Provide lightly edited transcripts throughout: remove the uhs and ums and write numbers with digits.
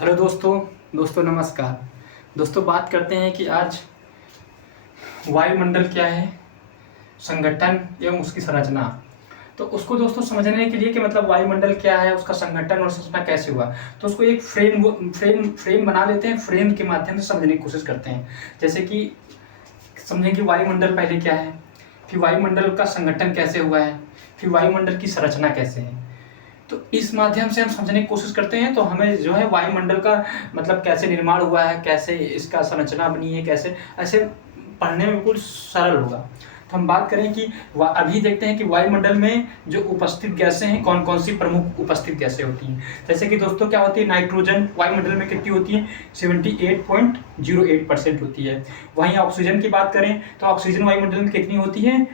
Hello दोस्तों नमस्कार। दोस्तों बात करते हैं कि आज वायुमंडल क्या है, संगठन एवं उसकी संरचना। तो उसको दोस्तों समझने के लिए कि मतलब वायुमंडल क्या है, उसका संगठन और संरचना कैसे हुआ, तो उसको एक फ्रेम बना लेते हैं। फ्रेम के माध्यम से समझने की कोशिश करते हैं। जैसे कि समझें कि वायुमंडल पहले क्या है, फिर वायुमंडल का संगठन कैसे हुआ है, फिर वायुमंडल की संरचना कैसे है। तो इस माध्यम से हम समझने की कोशिश करते हैं। तो हमें जो है वायुमंडल का मतलब कैसे निर्माण हुआ है, कैसे इसका संरचना बनी है, कैसे ऐसे पढ़ने में बिल्कुल सरल होगा। तो हम बात करें कि अभी देखते हैं कि वायुमंडल में जो उपस्थित गैसें हैं, कौन कौन सी प्रमुख उपस्थित गैसें होती हैं। जैसे कि दोस्तों क्या होती है, नाइट्रोजन वायुमंडल में कितनी होती है, 78.08% होती है। वहीं ऑक्सीजन की बात करें तो ऑक्सीजन वायुमंडल में कितनी होती है,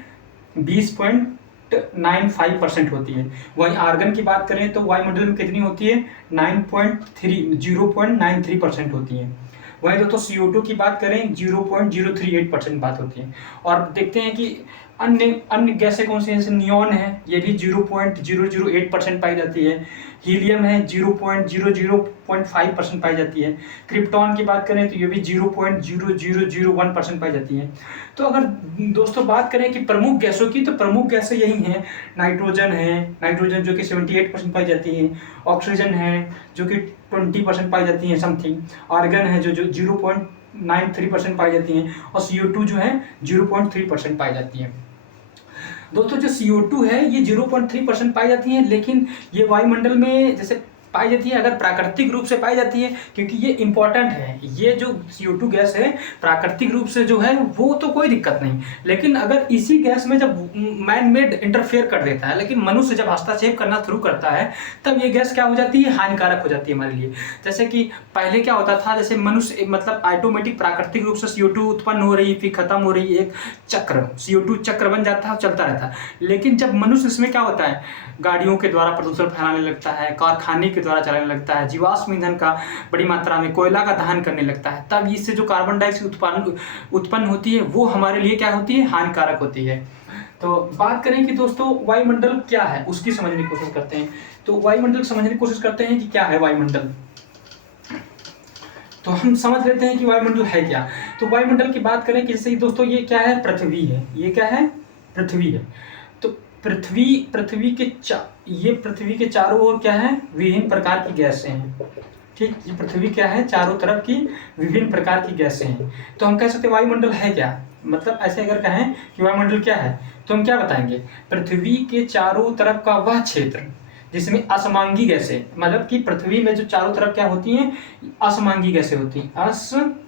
20.95% होती है। वहीं आर्गन की बात करें तो वायुमंडल में कितनी होती है, 0.93% होती है। वहीं दोस्तों CO2 की बात करें 0.038% बात होती है। और देखते हैं कि अन्य अन्य गैसें कौन सी हैं, जैसे नियॉन है, ये भी 0.008% पाई जाती है। हीलियम है, 0.005% पाई जाती है। क्रिप्टॉन की बात करें तो ये भी 0.0001% पाई जाती है। तो अगर दोस्तों बात करें कि प्रमुख गैसों की, तो प्रमुख गैसें यही हैं। नाइट्रोजन जो कि 78% पाई जाती है। ऑक्सीजन है जो कि 20% पाई जाती है समथिंग। आर्गन है जो 0.93% पाई जाती हैं। और CO2 जो है 0.3% पाई जाती है। दोस्तों जो CO2 है ये 0.3% पाई जाती है, लेकिन ये वायुमंडल में जैसे पाई जाती है, अगर प्राकृतिक रूप से पाई जाती है, क्योंकि ये इंपॉर्टेंट है। ये जो CO2 गैस है प्राकृतिक रूप से जो है वो तो कोई दिक्कत नहीं, लेकिन अगर इसी गैस में जब मैन मेड इंटरफेयर कर देता है, लेकिन मनुष्य जब हस्तक्षेप करना शुरू करता है, तब ये गैस क्या हो जाती है, हानिकारक हो जाती है हमारे लिए। जैसे कि पहले क्या होता था, जैसे मनुष्य मतलब ऑटोमेटिक प्राकृतिक रूप से CO2 उत्पन्न हो रही, फिर खत्म हो रही, एक चक्र CO2 चक्र बन जाता है, चलता रहता है। लेकिन जब मनुष्य इसमें क्या होता है, गाड़ियों के द्वारा प्रदूषण फैलाने लगता है, कारखाने के द्वारा चलाने लगता है, जीवाश्म ईंधन का बड़ी मात्रा में कोयला का दहन करने लगता है, तब इससे जो कार्बन डाइऑक्साइड उत्पन्न होती है वो हमारे लिए क्या होती है, हानिकारक होती है। तो बात करें कि दोस्तों वायुमंडल क्या है, उसकी समझने की कोशिश करते हैं। तो वायुमंडल समझने की कोशिश करते हैं कि क्या है वायुमंडल। तो हम समझ लेते हैं कि वायुमंडल है क्या। तो वायुमंडल की बात करें कि जैसे दोस्तों ये क्या है, पृथ्वी है। ये क्या है, पृथ्वी है। तो ये पृथ्वी के चारों ओर क्या है, विभिन्न प्रकार की गैसें हैं। ठीक, ये पृथ्वी क्या है, चारों तरफ की विभिन्न प्रकार की गैसें हैं। तो हम कह सकते हैं वायुमंडल है क्या, मतलब ऐसे अगर कहें कि वायुमंडल क्या है, तो हम क्या बताएंगे, पृथ्वी के चारों तरफ का वह क्षेत्र जिसमें असमांगी गैसें, मतलब कि पृथ्वी में जो चारों तरफ क्या होती हैं, असमांगी गैसें होती हैं। असमांगी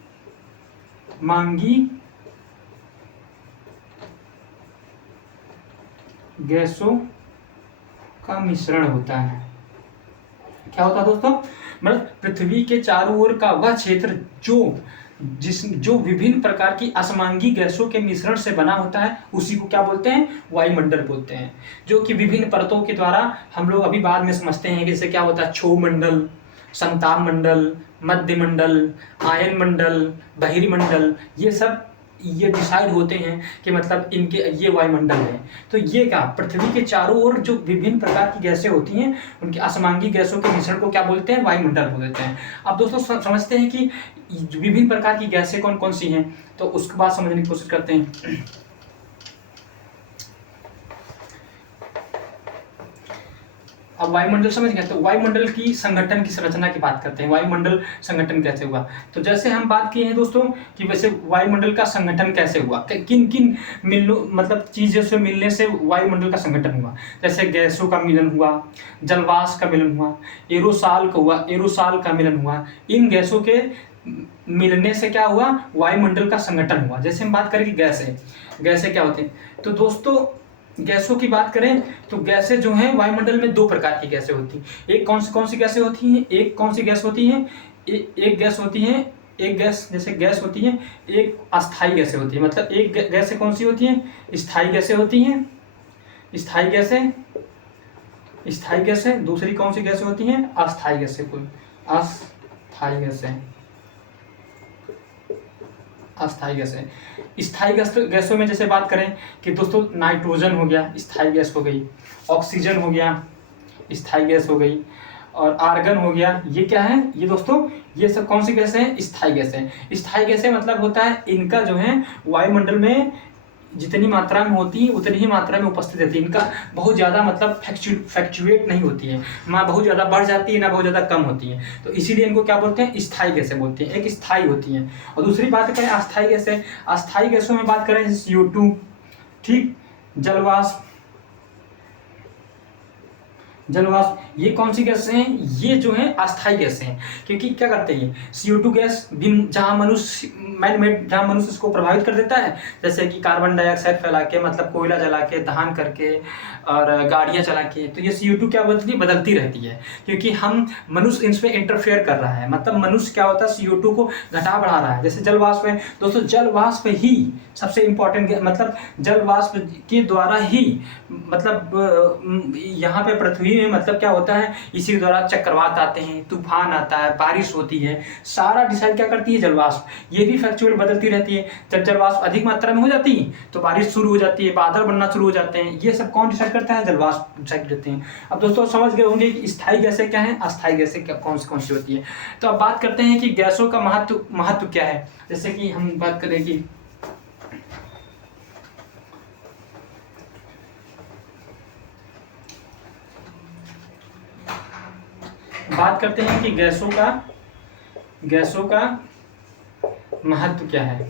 गैसों का मिश्रण होता है। क्या होता है दोस्तों, मतलब पृथ्वी के चारों ओर का वह क्षेत्र जो विभिन्न प्रकार की असमांगी गैसों के मिश्रण से बना होता है, उसी को क्या बोलते हैं, वायुमंडल बोलते हैं। जो कि विभिन्न परतों के द्वारा हम लोग अभी बाद में समझते हैं कि जैसे क्या होता है, क्षोभ मंडल, संताप मंडल, मध्य मंडल, आयन मंडल, बहिर्मंडल, ये डिसाइड होते हैं कि मतलब इनके ये वायुमंडल है। तो ये क्या, पृथ्वी के चारों ओर जो विभिन्न प्रकार की गैसें होती हैं, उनकी असमांगी गैसों के मिश्रण को क्या बोलते हैं, वायुमंडल बोल देते हैं। अब दोस्तों समझते हैं कि विभिन्न प्रकार की गैसें कौन कौन सी हैं, तो उसके बाद समझने की कोशिश करते हैं। अब वायुमंडल समझ गए, तो वायुमंडल की संगठन की संरचना की बात करते हैं। वायुमंडल संगठन कैसे हुआ, तो जैसे हम बात किए हैं दोस्तों कि वैसे वायुमंडल का संगठन कैसे हुआ, किन किन मतलब चीज़ों से मिलने से वायुमंडल का संगठन हुआ। जैसे गैसों का मिलन हुआ, जलवाष्प का मिलन हुआ, एरोसॉल का मिलन हुआ। इन गैसों के मिलने से क्या हुआ, वायुमंडल का संगठन हुआ। जैसे हम बात करें कि गैसें क्या होती हैं, तो दोस्तों गैसों की बात करें तो गैसें जो हैं वायुमंडल में दो प्रकार की गैसें होती हैं। एक कौन सी गैसें होती हैं, एक कौन सी गैस होती हैं, एक गैस होती है, एक गैस जैसे गैस होती है, एक अस्थाई गैसें होती है। मतलब एक गैसें कौन सी होती हैं, स्थायी गैसें होती हैं, स्थायी गैसें। दूसरी कौन सी गैसें होती हैं, अस्थायी गैसें। अस्थायी गैसों में जैसे बात करें कि दोस्तों नाइट्रोजन हो गया, स्थायी गैस हो गई। ऑक्सीजन हो गया, स्थायी गैस हो गई। और आर्गन हो गया, ये क्या है, ये दोस्तों ये सब कौन सी गैस है, स्थायी गैस है। स्थायी गैस है मतलब होता है इनका जो है वायुमंडल में जितनी मात्रा में होती है उतनी ही मात्रा में उपस्थित रहती है, इनका बहुत ज़्यादा मतलब फ्लैक्चुएट नहीं होती है, ना बहुत ज़्यादा बढ़ जाती है ना बहुत ज़्यादा कम होती है, तो इसीलिए इनको क्या बोलते हैं, स्थायी गैसें बोलते हैं, एक स्थायी होती हैं। और दूसरी बात करें अस्थायी गैसें, अस्थायी गैसों में बात करें CO2, ठीक, जलवाष्प, जलवाष्प, ये कौन सी गैसें हैं, ये जो है अस्थायी गैसें हैं, क्योंकि क्या करते हैं CO2 गैस जहाँ मनुष्य मैन मेड, जहाँ मनुष्य इसको प्रभावित कर देता है, जैसे कि कार्बन डाइऑक्साइड फैला के, मतलब कोयला जला के, दहन करके और गाड़ियाँ चला के, तो ये CO2 क्या बदलती रहती है, क्योंकि हम मनुष्य इसमें इंटरफेयर कर रहा है, मतलब मनुष्य क्या होता है CO2 को घटा बढ़ा रहा है। जैसे जलवाष्प है दोस्तों, जलवाष्प ही सबसे इम्पोर्टेंट, मतलब जलवाष्प के द्वारा ही मतलब यहाँ पे पृथ्वी में मतलब क्या होता है, इसी के द्वारा चक्रवात आते हैं, तूफान आता है, बारिश होती है, सारा डिसाइड क्या करती है, जलवाष्प। ये भी फैक्चुअल बदलती रहती है, जब जलवाष्प अधिक मात्रा में हो जाती है तो बारिश शुरू हो जाती है, बादल बनना शुरू हो जाते हैं, ये सब कौन डिसाइड करता है, जलवाष्प डिसाइड करते हैं। अब दोस्तों समझ गए होंगे कि स्थायी गैसें क्या है, अस्थायी गैसें कौन सी होती है। तो अब बात करते हैं कि गैसों का महत्व क्या है। जैसे कि हम बात करें कि गैसों का महत्व क्या है।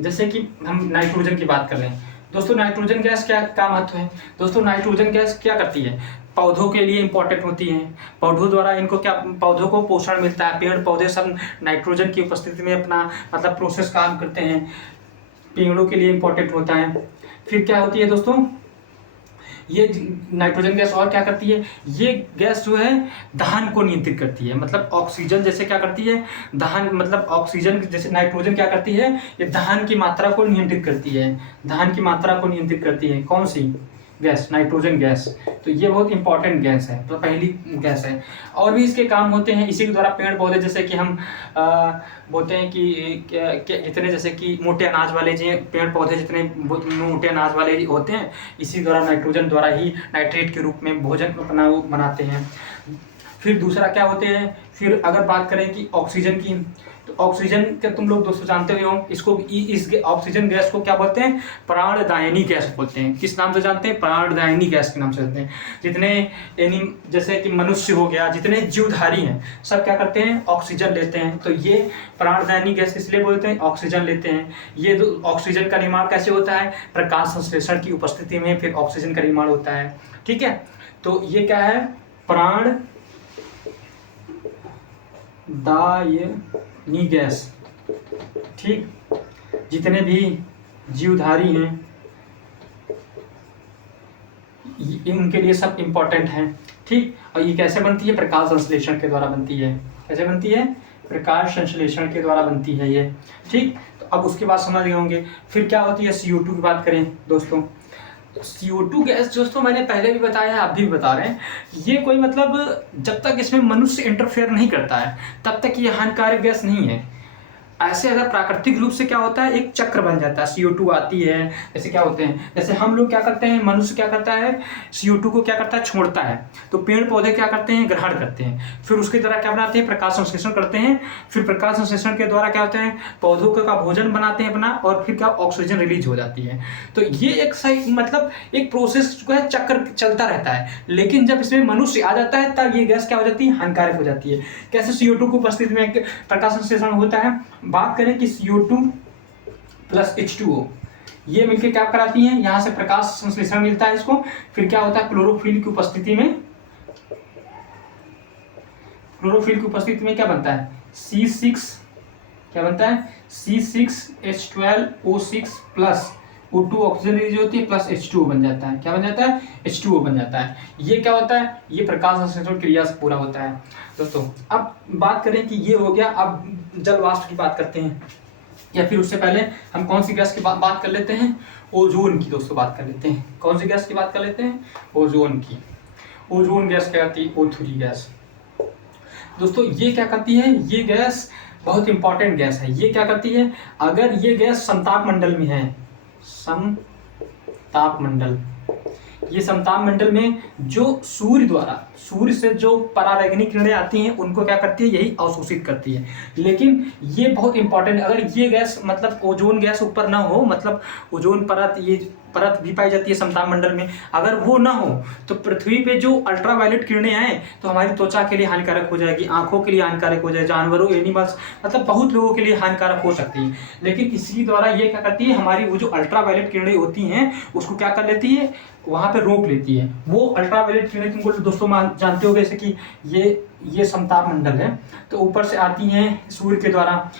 जैसे कि हम नाइट्रोजन की बात कर रहे हैं दोस्तों, नाइट्रोजन गैस क्या महत्व है दोस्तों, नाइट्रोजन गैस क्या करती है, पौधों के लिए इंपॉर्टेंट होती है, पौधों द्वारा इनको क्या, पौधों को पोषण मिलता है, पेड़ पौधे सब नाइट्रोजन की उपस्थिति में अपना मतलब प्रोसेस काम करते हैं, पेड़ों के लिए इंपॉर्टेंट होता है। फिर क्या होती है दोस्तों, ये नाइट्रोजन गैस और क्या करती है, ये गैस जो है दहन को नियंत्रित करती है, मतलब ऑक्सीजन जैसे क्या करती है, दहन मतलब ऑक्सीजन जैसे नाइट्रोजन क्या करती है, ये दहन की मात्रा को नियंत्रित करती है, दहन की मात्रा को नियंत्रित करती है, कौन सी गैस, नाइट्रोजन गैस। तो ये बहुत इंपॉर्टेंट गैस है, तो पहली गैस है। और भी इसके काम होते हैं, इसी के द्वारा पेड़ पौधे, जैसे कि हम बोलते हैं कि जितने जैसे कि मोटे अनाज वाले जो पेड़ पौधे जितने मोटे अनाज वाले होते हैं, इसी द्वारा नाइट्रोजन द्वारा ही नाइट्रेट के रूप में भोजन अपना वो बनाते हैं। फिर दूसरा क्या होते हैं, फिर अगर बात करें कि ऑक्सीजन की, तो ऑक्सीजन के तुम लोग दोस्तों जानते हो, इसको इस ऑक्सीजन गैस को क्या बोलते हैं, प्राणदायिनी गैस बोलते हैं। किस नाम से जानते हैं, प्राणदायिनी गैस के नाम से जानते हैं। जितने जैसे कि मनुष्य हो गया, जितने जीवधारी हैं सब क्या करते हैं, ऑक्सीजन लेते हैं, तो ये प्राणदायिनी गैस इसलिए बोलते हैं, ऑक्सीजन लेते हैं। ये ऑक्सीजन का निर्माण कैसे होता है, प्रकाश संश्लेषण की उपस्थिति में फिर ऑक्सीजन का निर्माण होता है, ठीक है। तो ये क्या है, प्राणदायिनी गैस, ठीक, जितने भी जीवधारी हैं उनके लिए सब इम्पोर्टेंट हैं, ठीक। और ये कैसे बनती है, प्रकाश संश्लेषण के द्वारा बनती है। कैसे बनती है, प्रकाश संश्लेषण के द्वारा बनती है ये, ठीक। तो अब उसके बाद समझ गए होंगे। फिर क्या होती है, CO2 की बात करें दोस्तों, CO2 गैस दोस्तों मैंने पहले भी बताया, आप भी बता रहे हैं, ये कोई मतलब जब तक इसमें मनुष्य इंटरफेयर नहीं करता है तब तक ये हानिकारक गैस नहीं है। ऐसे अगर प्राकृतिक रूप से क्या होता है, एक चक्र बन जाता है, CO2 आती है, जैसे क्या होते हैं, जैसे हम लोग क्या करते हैं, मनुष्य क्या करता है, CO2 को क्या करता है, छोड़ता है, तो पेड़ पौधे क्या करते हैं, ग्रहण करते हैं, फिर उसके द्वारा क्या बनाते हैं, प्रकाश संश्लेषण करते हैं, फिर प्रकाश संश्लेषण के द्वारा क्या होता है, पौधों का भोजन बनाते हैं अपना, और फिर क्या ऑक्सीजन रिलीज हो जाती है। तो ये एक सही मतलब एक प्रोसेस जो है चक्र चलता रहता है, लेकिन जब इसमें मनुष्य आ जाता है तब ये गैस क्या हो जाती है, हानिकारक हो जाती है। कैसे CO2 की उपस्थिति में प्रकाश संश्लेषण होता है, बात करें कि CO2 प्लस H2O ये मिलकर क्या कराती हैं, यहां से प्रकाश संश्लेषण मिलता है इसको, फिर क्या होता है, क्लोरोफिल की उपस्थिति में क्या बनता है, C6 क्या बनता है, C6H12O6 plus O2 oxygen release होती है, प्लस H2O बन जाता है। क्या बन जाता है, H2O बन जाता है। ये क्या होता है, ये प्रकाश संश्लेषण क्रिया से पूरा होता है दोस्तों। अब बात करें कि ये हो गया, अब जल वाष्प की बात करते हैं, या फिर उससे पहले हम कौन सी गैस की बात कर लेते हैं, ओजोन की दोस्तों बात कर लेते हैं। कौन सी गैस की बात कर लेते हैं, ओजोन की। ओजोन गैस क्या करती है, O3 गैस दोस्तों। ये क्या करती है, ये गैस बहुत इंपॉर्टेंट गैस है। ये क्या करती है, अगर ये गैस समताप मंडल में है, समताप मंडल, ये समताप मंडल में जो सूर्य से जो परावैंगनी किरणें आती हैं उनको क्या करती है, यही अवशोषित करती है। लेकिन ये बहुत इंपॉर्टेंट, अगर ये गैस मतलब ओजोन गैस ऊपर ना हो, मतलब ओजोन परत, ये परत भी पाई जाती है समताप मंडल में, अगर वो ना हो तो पृथ्वी पे जो अल्ट्रावायलेट किरणें आए तो हमारी त्वचा के लिए हानिकारक हो जाएगी, आंखों के लिए हानिकारक हो जाए, जानवरों, एनिमल्स, मतलब बहुत लोगों के लिए हानिकारक हो सकती है। लेकिन इसी द्वारा ये क्या करती है, हमारी वो जो अल्ट्रावायलेट किरणें होती हैं उसको क्या कर लेती है, वहाँ पे रोक लेती है। वो अल्ट्रावायलेट किरणें तुमको दोस्तों जानते हो जैसे कि ये समताप मंडल है, तो ऊपर से आती हैं सूर्य के द्वारा,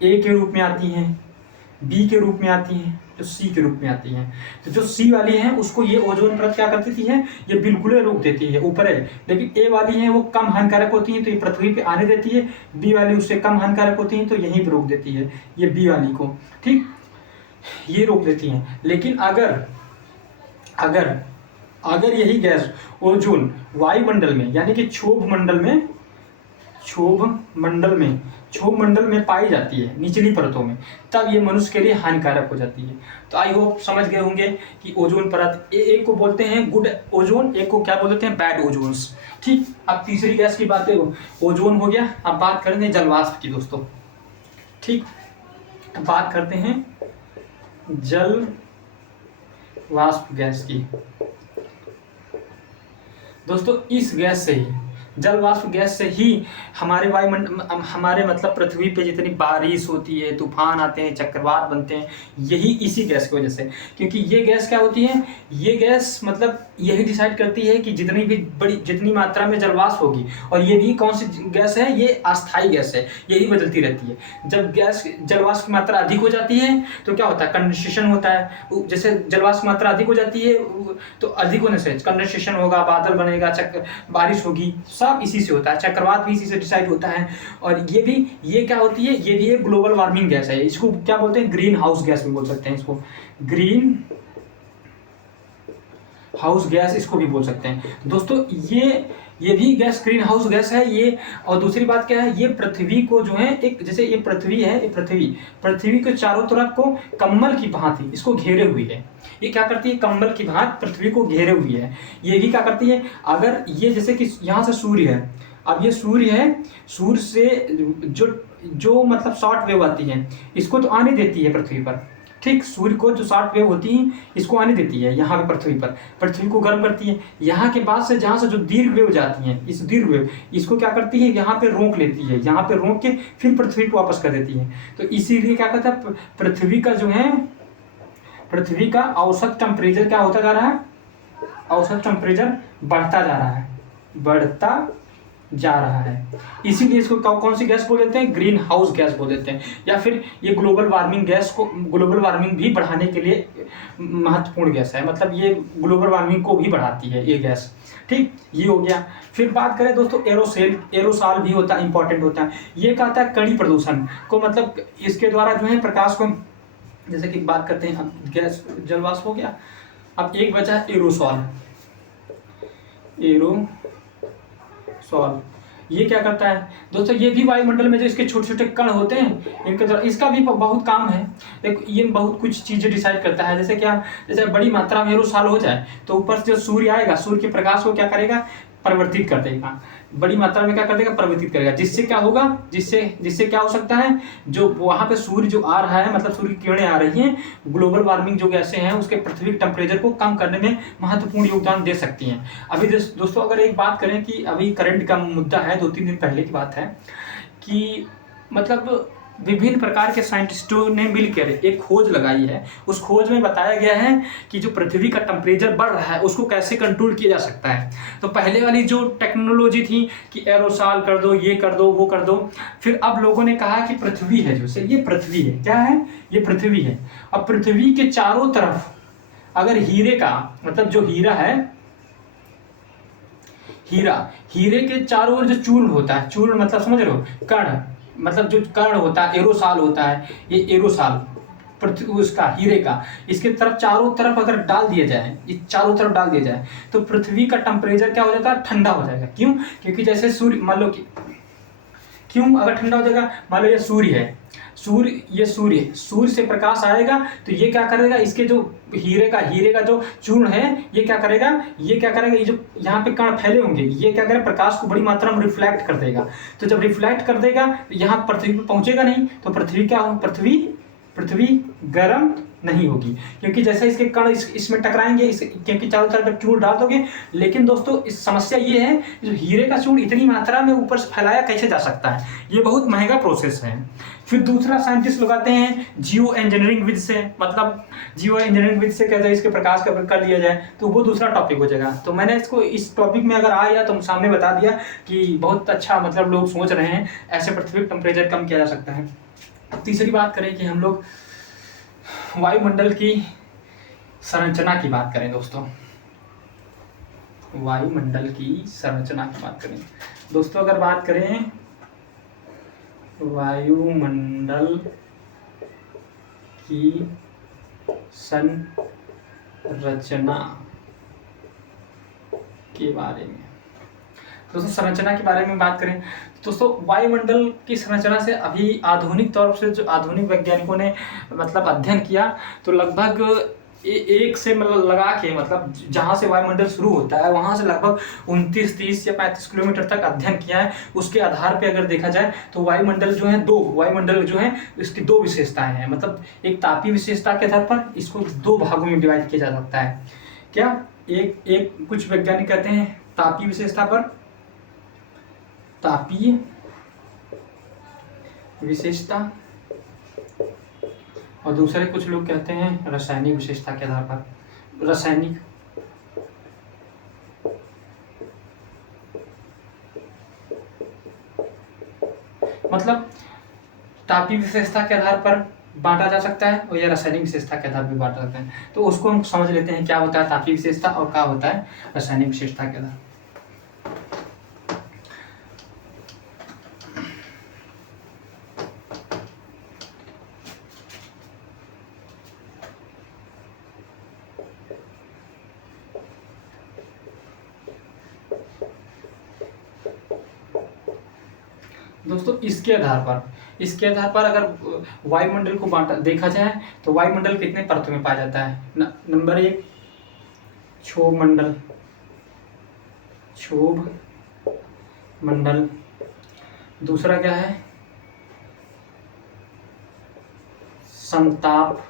ए के रूप में आती हैं, बी के रूप में आती हैं, तो सी के रूप में आती हैं। तो जो सी वाली है उसको ये ओजोन परत क्या करती है, ये बिल्कुल रोक देती है, ऊपर है। लेकिन ए वाली है वो कम हानिकारक होती है तो ये पृथ्वी पे आने देती है, बी वाली उससे कम हानिकारक होती है तो यहीं पे रोक देती है, ये बी वाली को, ठीक, ये रोक देती हैं। लेकिन अगर यही गैस ओजोन वायुमंडल में यानी कि क्षोभ मंडल में पाई जाती है निचली परतों में, तब ये मनुष्य के लिए हानिकारक हो जाती है। तो आई होप समझ गए होंगे कि ओजोन परत एक को बोलते हैं गुड ओजोन, एक को क्या बोलते हैं बैड ओजोन्स, ठीक। अब तीसरी गैस की बात है, ओजोन हो गया। अब बात करेंगे जलवाष्प की दोस्तों, ठीक। बात करते हैं जल वाष्प गैस की दोस्तों। इस गैस से ही, जल वाष्प गैस से ही हमारे वायुमंडल, हमारे मतलब पृथ्वी पे जितनी बारिश होती है, तूफान आते हैं, चक्रवात बनते हैं, यही इसी गैस की वजह से। क्योंकि ये गैस क्या होती है, ये गैस मतलब यही डिसाइड करती है कि जितनी मात्रा में जलवाष्प होगी, और ये भी कौन सी गैस है, ये अस्थायी गैस है, यही बदलती रहती है। जब जलवाष्प की मात्रा अधिक हो जाती है तो क्या होता है, कंडेंसेशन होता है। जैसे जलवाष्प की मात्रा अधिक हो जाती है तो अधिक होने से कंडेंसेशन होगा, बादल बनेगा, बारिश होगी, सब इसी से होता है। चक्रवात भी इसी से डिसाइड होता है। और ये क्या होती है, ये भी एक ग्लोबल वार्मिंग गैस है। इसको क्या बोलते हैं, ग्रीन हाउस गैस भी बोल सकते हैं, इसको ग्रीन हाउस गैस इसको भी बोल सकते हैं दोस्तों। ये भी गैस ग्रीन हाउस गैस है ये। और दूसरी बात क्या है, ये पृथ्वी को जो है, एक जैसे ये पृथ्वी है, ये पृथ्वी के चारों तरफ को कम्बल की भांति इसको घेरे हुई है। ये क्या करती है, कम्बल की भांति पृथ्वी को घेरे हुई है। ये भी क्या करती है, अगर ये जैसे कि यहाँ से सूर्य है, अब ये सूर्य है, सूर्य से जो मतलब शॉर्ट वेव आती है इसको तो आने देती है पृथ्वी पर, ठीक। सूर्य को जो शॉर्ट वेव होती है इसको आने देती है यहाँ पे पृथ्वी को गर्म करती है। यहाँ के बाद से जहाँ से जो दीर्घ वेव जाती हैं, इस दीर्घ वेव इसको क्या करती है, यहाँ पे रोक लेती है, यहाँ पे रोक के फिर पृथ्वी को वापस कर देती है। तो इसीलिए क्या कहता है, पृथ्वी का औसत टेम्परेचर क्या होता जा रहा है, औसत टेम्परेचर बढ़ता जा रहा है। इसीलिए इसको कौन सी गैस बोल देते हैं, ग्रीन हाउस गैस बोल देते हैं। या फिर ये ग्लोबल वार्मिंग भी बढ़ाने के लिए महत्वपूर्ण गैस है, मतलब ये ग्लोबल वार्मिंग को भी बढ़ाती है ये गैस, ठीक। ये हो गया। फिर बात करें दोस्तों एरोसॉल भी होता है, इंपॉर्टेंट होता है। ये कहता है कड़ी प्रदूषण को, मतलब इसके द्वारा जो है प्रकाश को, जैसे कि बात करते हैं, अब गैस जलवाष्प हो गया, अब एक बचा एरोसॉल। ये क्या करता है दोस्तों, ये भी वायुमंडल में जो इसके छोटे छोटे कण होते हैं इनके द्वारा, इसका भी बहुत काम है। देखो ये बहुत कुछ चीजें डिसाइड करता है। जैसे बड़ी मात्रा में एरोसॉल हो जाए तो ऊपर से जो सूर्य आएगा, सूर्य के प्रकाश को क्या करेगा, परिवर्तित कर देगा, बड़ी मात्रा में क्या कर देगा, परिवर्तित करेगा। जिससे क्या होगा, जिससे क्या हो सकता है, जो वहां पे सूर्य जो आ रहा है, मतलब सूर्य की किरणें आ रही हैं, ग्लोबल वार्मिंग जो गैसें हैं उसके पृथ्वी के टेम्परेचर को कम करने में महत्वपूर्ण योगदान दे सकती हैं। अभी दोस्तों अगर एक बात करें कि अभी करंट का मुद्दा है, 2-3 दिन पहले की बात है कि मतलब विभिन्न प्रकार के साइंटिस्टों ने मिलकर एक खोज लगाई है। उस खोज में बताया गया है कि जो पृथ्वी का टेम्परेचर बढ़ रहा है उसको कैसे कंट्रोल किया जा सकता है। तो पहले वाली जो टेक्नोलॉजी थी कि एरोसॉल कर दो, ये कर दो, वो कर दो, फिर अब लोगों ने कहा कि पृथ्वी है, जो से ये पृथ्वी है, क्या है, ये पृथ्वी है। अब पृथ्वी के चारों तरफ अगर हीरे का, मतलब जो हीरा है, हीरे के चारों ओर जो चूर्ण होता है, चूर्ण मतलब समझ रहे हो, कण, मतलब जो कण होता है, एरोसॉल होता है, ये एरोसॉल उसका हीरे का, इसके तरफ चारों तरफ अगर डाल दिया जाए, ये चारों तरफ डाल दिया जाए तो पृथ्वी का टेम्परेचर क्या हो जाता है, ठंडा हो जाएगा। क्यों, क्योंकि जैसे सूर्य, मान लो कि क्यों अगर ठंडा हो जाएगा, मान लो ये सूर्य है, सूर्य से प्रकाश आएगा तो ये क्या करेगा, इसके जो हीरे का जो चूर्ण है ये क्या करेगा, ये जो यहाँ पे कण फैले होंगे ये क्या करेगा, प्रकाश को बड़ी मात्रा में रिफ्लेक्ट कर देगा। तो जब रिफ्लेक्ट कर देगा तो यहाँ पृथ्वी पर पहुंचेगा नहीं, तो पृथ्वी गर्म नहीं होगी, क्योंकि जैसे इसके कण इसमें टकराएंगे, क्योंकि चारों तरफ जब चूर्ण डाल दोगे। लेकिन दोस्तों इस समस्या ये है, जो हीरे का चूर्ण इतनी मात्रा में ऊपर से फैलाया कैसे जा सकता है, ये बहुत महंगा प्रोसेस है। फिर दूसरा साइंटिस्ट लोग आते हैं जियो इंजीनियरिंग विद से, मतलब जियो इंजीनियरिंग विद से कहते हैं इसके प्रकाश का कर लिया जाए, तो वो दूसरा टॉपिक हो जाएगा। तो मैंने इसको इस टॉपिक में अगर आया तो सामने बता दिया कि बहुत अच्छा, मतलब लोग सोच रहे हैं ऐसे पृथ्वी का टेम्परेचर कम किया जा सकता है। तीसरी बात करें कि हम लोग वायुमंडल की संरचना की बात करें दोस्तों, वायुमंडल की संरचना की बात करें दोस्तों, अगर बात करें वायुमंडल की संरचना के बारे में, दोस्तों संरचना के बारे में बात करें दोस्तों, वायुमंडल की संरचना से अभी आधुनिक तौर से जो आधुनिक वैज्ञानिकों ने मतलब अध्ययन किया, तो लगभग एक से मतलब लगा के, मतलब जहाँ से वायुमंडल शुरू होता है वहाँ से लगभग 29, 30 या 35 किलोमीटर तक अध्ययन किया है। उसके आधार पे अगर देखा जाए तो वायुमंडल जो है इसकी दो विशेषताएं हैं, मतलब एक तापीय विशेषता के आधार पर इसको दो भागों में डिवाइड किया जा सकता है। क्या एक कुछ वैज्ञानिक कहते हैं तापीय विशेषता पर, तापीय विशेषता, और दूसरे कुछ लोग कहते हैं रासायनिक विशेषता के आधार पर। रासायनिक मतलब तापीय विशेषता के आधार पर बांटा जा सकता है और या रासायनिक विशेषता के आधार पर बांटा जाता है। तो उसको हम समझ लेते हैं क्या होता है तापीय विशेषता और क्या होता है रासायनिक विशेषता के आधार। दोस्तों इसके आधार पर अगर वायुमंडल को बांटा देखा जाए तो वायुमंडल कितने परतों में पाया जाता है। नंबर 1 क्षोभ मंडल, दूसरा क्या है संताप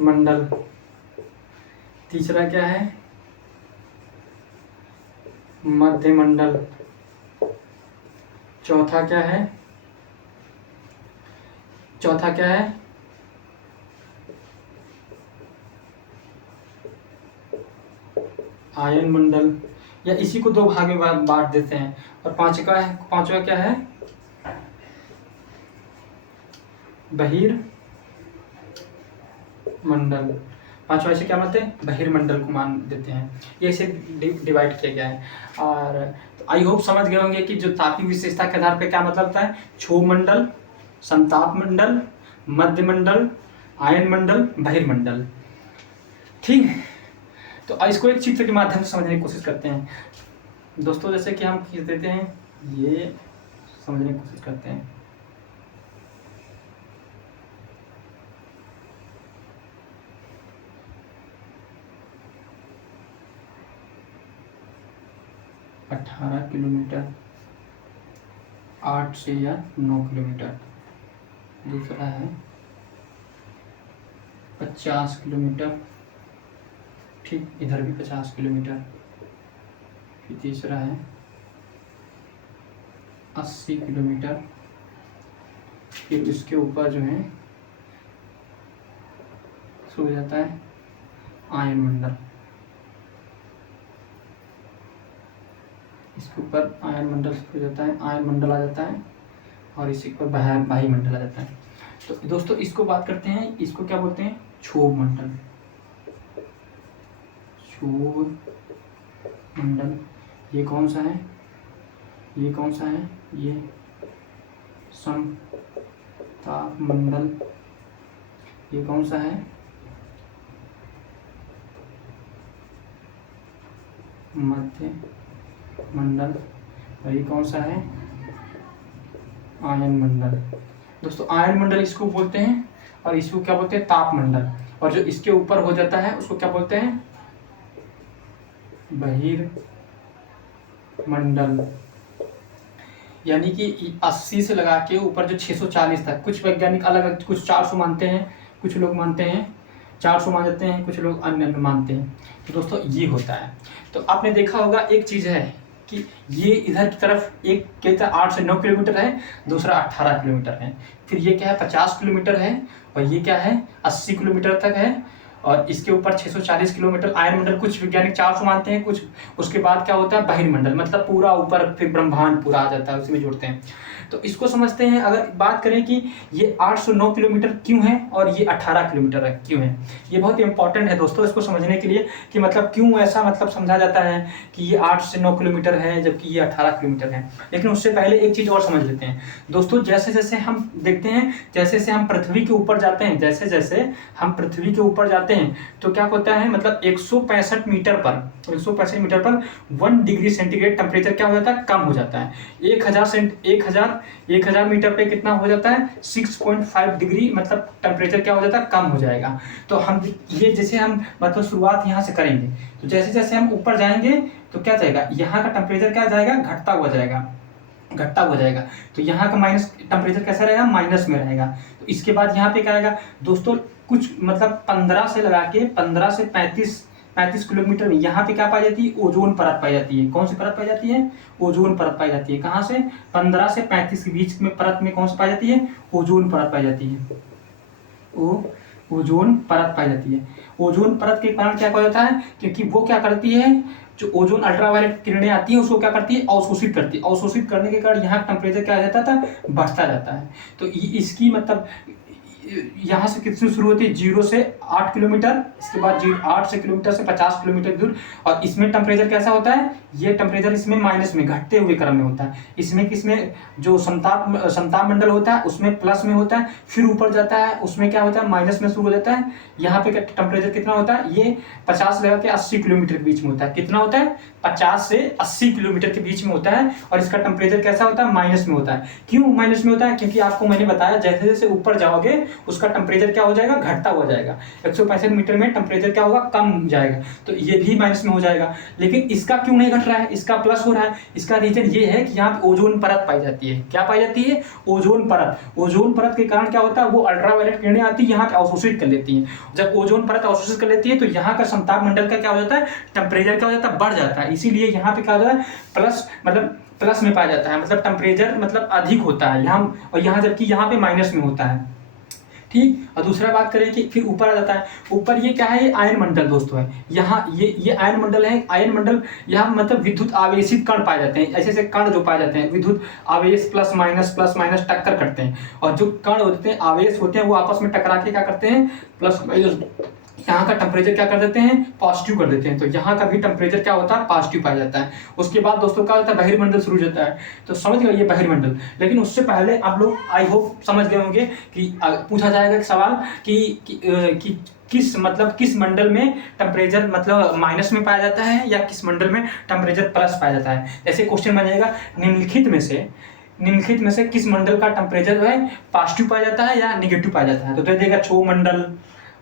मंडल, तीसरा क्या है मध्य मंडल, चौथा क्या है आयन मंडल, या इसी को दो भाग में बांट देते हैं। और पांचवा क्या है बहिर्मंडल, पांचवा इसे क्या मानते हैं बहिर्मंडल को मान देते हैं। ये इसे डिवाइड किया गया है। और आई होप समझ गए होंगे कि जो तापीय विशेषता के आधार पर क्या मतलब होता है, क्षोभ मंडल, संताप मंडल, मध्य मंडल, आयन मंडल, बहिर्मंडल। ठीक, तो इसको एक चित्र के माध्यम से समझने की कोशिश करते हैं दोस्तों। जैसे कि हम खींच देते हैं, ये समझने की कोशिश करते हैं। अठारह किलोमीटर 8 से या 9 किलोमीटर, दूसरा है 50 किलोमीटर, ठीक इधर भी 50 किलोमीटर, फिर तीसरा है 80 किलोमीटर, फिर इसके ऊपर जो है शुरू हो जाता है आयन मंडल, इसके ऊपर आयन मंडल शुरू हो जाता है, आयन मंडल आ जाता है, और इसी के ऊपर बाह्य मंडल आ जाता है। तो दोस्तों इसको बात करते हैं, इसको क्या बोलते हैं क्षोभ मंडल। क्षोभ मंडल ये कौन सा है, ये समताप मंडल, ये कौन सा है मध्य मंडल, और ये कौन सा है आयन मंडल। दोस्तों आयन मंडल इसको बोलते हैं, और इसको क्या बोलते हैं, ताप मंडल। और जो इसके ऊपर हो जाता है उसको क्या बोलते हैं, बहिर्मंडल। यानी कि 80 से लगा के ऊपर जो 640 तक, कुछ वैज्ञानिक अलग, कुछ 400 मानते हैं, कुछ लोग मानते हैं 400 मान जाते हैं, कुछ लोग अन्य मानते हैं। तो दोस्तों ये होता है। तो आपने देखा होगा एक चीज़ है कि ये इधर की तरफ एक कहता है 8 से 9 किलोमीटर है, दूसरा 18 किलोमीटर है, फिर ये क्या है 50 किलोमीटर है, और ये क्या है 80 किलोमीटर तक है, और इसके ऊपर 640 किलोमीटर आयन मंडल। कुछ वैज्ञानिक 400 मानते हैं, कुछ। उसके बाद क्या होता है बहिर्मंडल, मतलब पूरा ऊपर फिर ब्रह्मांड पूरा आ जाता है, उसी में जोड़ते हैं। तो इसको समझते हैं। अगर बात करें कि ये 809 किलोमीटर क्यों है और ये 18 किलोमीटर क्यों है, ये बहुत इंपॉर्टेंट है दोस्तों इसको समझने के लिए, कि मतलब क्यों ऐसा मतलब समझा जाता है कि ये 8 से 9 किलोमीटर है जबकि ये 18 किलोमीटर है। लेकिन उससे पहले एक चीज़ और समझ लेते हैं दोस्तों। जैसे जैसे हम देखते हैं, जैसे जैसे हम पृथ्वी के ऊपर जाते हैं, जैसे जैसे हम पृथ्वी के ऊपर जाते हैं, तो क्या होता है, मतलब 165 मीटर पर 1 डिग्री सेंटीग्रेड टेम्परेचर क्या हो जाता है, कम हो जाता है। 1000 मीटर पे कितना हो जाता है, 6.5 डिग्री, मतलब टेम्परेचर क्या हो जाता है, कम हो जाएगा। तो हम ये जैसे हम मतलब शुरुआत यहाँ से करेंगे, तो जैसे जैसे हम ऊपर जाएंगे तो क्या जाएगा, यहाँ का टेम्परेचर क्या जाएगा, घटता हुआ जाएगा। तो यहाँ का माइनस टेम्परेचर कैसा रहेगा, माइनस में रहेगा। तो इसके बाद यहाँ पे क्या आएगा दोस्तों, कुछ मतलब 15 से लगा के 15 से 35 किलोमीटर में यहाँ पे क्या पाई जाती है, ओजोन परत पाई जाती है। कौन सी परत पाई जाती है, ओजोन परत पाई जाती है। कहाँ से, 15 से 35 के बीच में परत में कौन सी पाई जाती है, ओजोन परत पाई जाती है। ओजोन परत पाई जाती है। ओजोन परत के कारण क्या हो जाता है, क्योंकि वो क्या करती है, जो ओजोन अल्ट्रावायलेट किरणें आती है उसको क्या करती है, अवशोषित करती है। अवशोषित करने के कारण यहाँ टेम्परेचर क्या हो जाता था, बढ़ता जाता है। तो इसकी मतलब यहाँ से कितनी शुरू होती है, 0 से 8 किलोमीटर, इसके बाद 8 से किलोमीटर से 50 किलोमीटर दूर। और इसमें टेम्परेचर कैसा होता है, ये टेम्परेचर इसमें माइनस में, घटते हुए क्रम में होता है। इसमें किसमें, जो समताप मंडल होता है उसमें प्लस में होता है, फिर ऊपर जाता है उसमें क्या होता है, माइनस में शुरू हो जाता है। यहाँ पे टेम्परेचर कितना होता है, ये 50 से लेकर 80 किलोमीटर के बीच में होता है। कितना होता है, 50 से 80 किलोमीटर के बीच में होता है। और इसका टेम्परेचर कैसा होता है, माइनस में होता है। क्यों माइनस में होता है, क्योंकि आपको मैंने बताया जैसे जैसे ऊपर जाओगे उसका टेम्परेचर क्या हो जाएगा, घटता हो जाएगा। 165 मीटर में टेम्परेचर क्या होगा, कम जाएगा, तो ये भी माइनस में हो जाएगा। लेकिन इसका क्यों नहीं घट रहा है, इसका प्लस हो रहा है। इसका रीजन ये है कि यहाँ पे ओजोन परत पाई जाती है। क्या पाई जाती है, ओजोन परत। ओजोन परत के कारण क्या होता है, वो अल्ट्रावायलेट किरणें आती है, यहाँ पे अवशोषित कर लेती हैं। जब ओजोन परत अवशोषित कर लेती है तो यहाँ का समताप मंडल का क्या हो जाता है, टेम्परेचर क्या हो जाता है, बढ़ जाता है। इसीलिए यहाँ पे क्या हो जाता है, प्लस मतलब प्लस में पाया जाता है, मतलब टेम्परेचर मतलब अधिक होता है यहाँ, और यहाँ जबकि यहाँ पे माइनस में होता है। ठीक। और दूसरा बात करें कि फिर ऊपर आ जाता है। ऊपर ये क्या है, ये आयन मंडल दोस्तों है। यहाँ ये आयन मंडल है। आयन मंडल यहाँ मतलब विद्युत आवेशित कण पाए जाते हैं, ऐसे ऐसे कण जो पाए जाते हैं, विद्युत आवेश प्लस माइनस टक्कर करते हैं। और जो कण होते हैं, आवेश होते हैं, वो आपस में टकरा के क्या करते हैं, प्लस माइनस, यहाँ का टेम्परेचर क्या कर देते हैं, पॉजिटिव कर देते हैं। तो यहाँ का भी टेम्परेचर क्या होता है, पॉजिटिव पाया जाता है। उसके बाद दोस्तों क्या होता है, बहिर्मंडल शुरू हो जाता है। तो समझ गए ये बहिर्मंडल। लेकिन उससे पहले आप लोग आई होप समझ गए होंगे कि पूछा जाएगा एक सवाल कि किस मंडल में टेम्परेचर मतलब माइनस में पाया जाता है या किस मंडल में टेम्परेचर प्लस पाया जाता है। ऐसे क्वेश्चन बन जाएगा, निम्नलिखित में से किस मंडल का टेम्परेचर जो है पॉजिटिव पाया जाता है या निगेटिव पाया जाता है। तो दे देगा क्षोभ मंडल,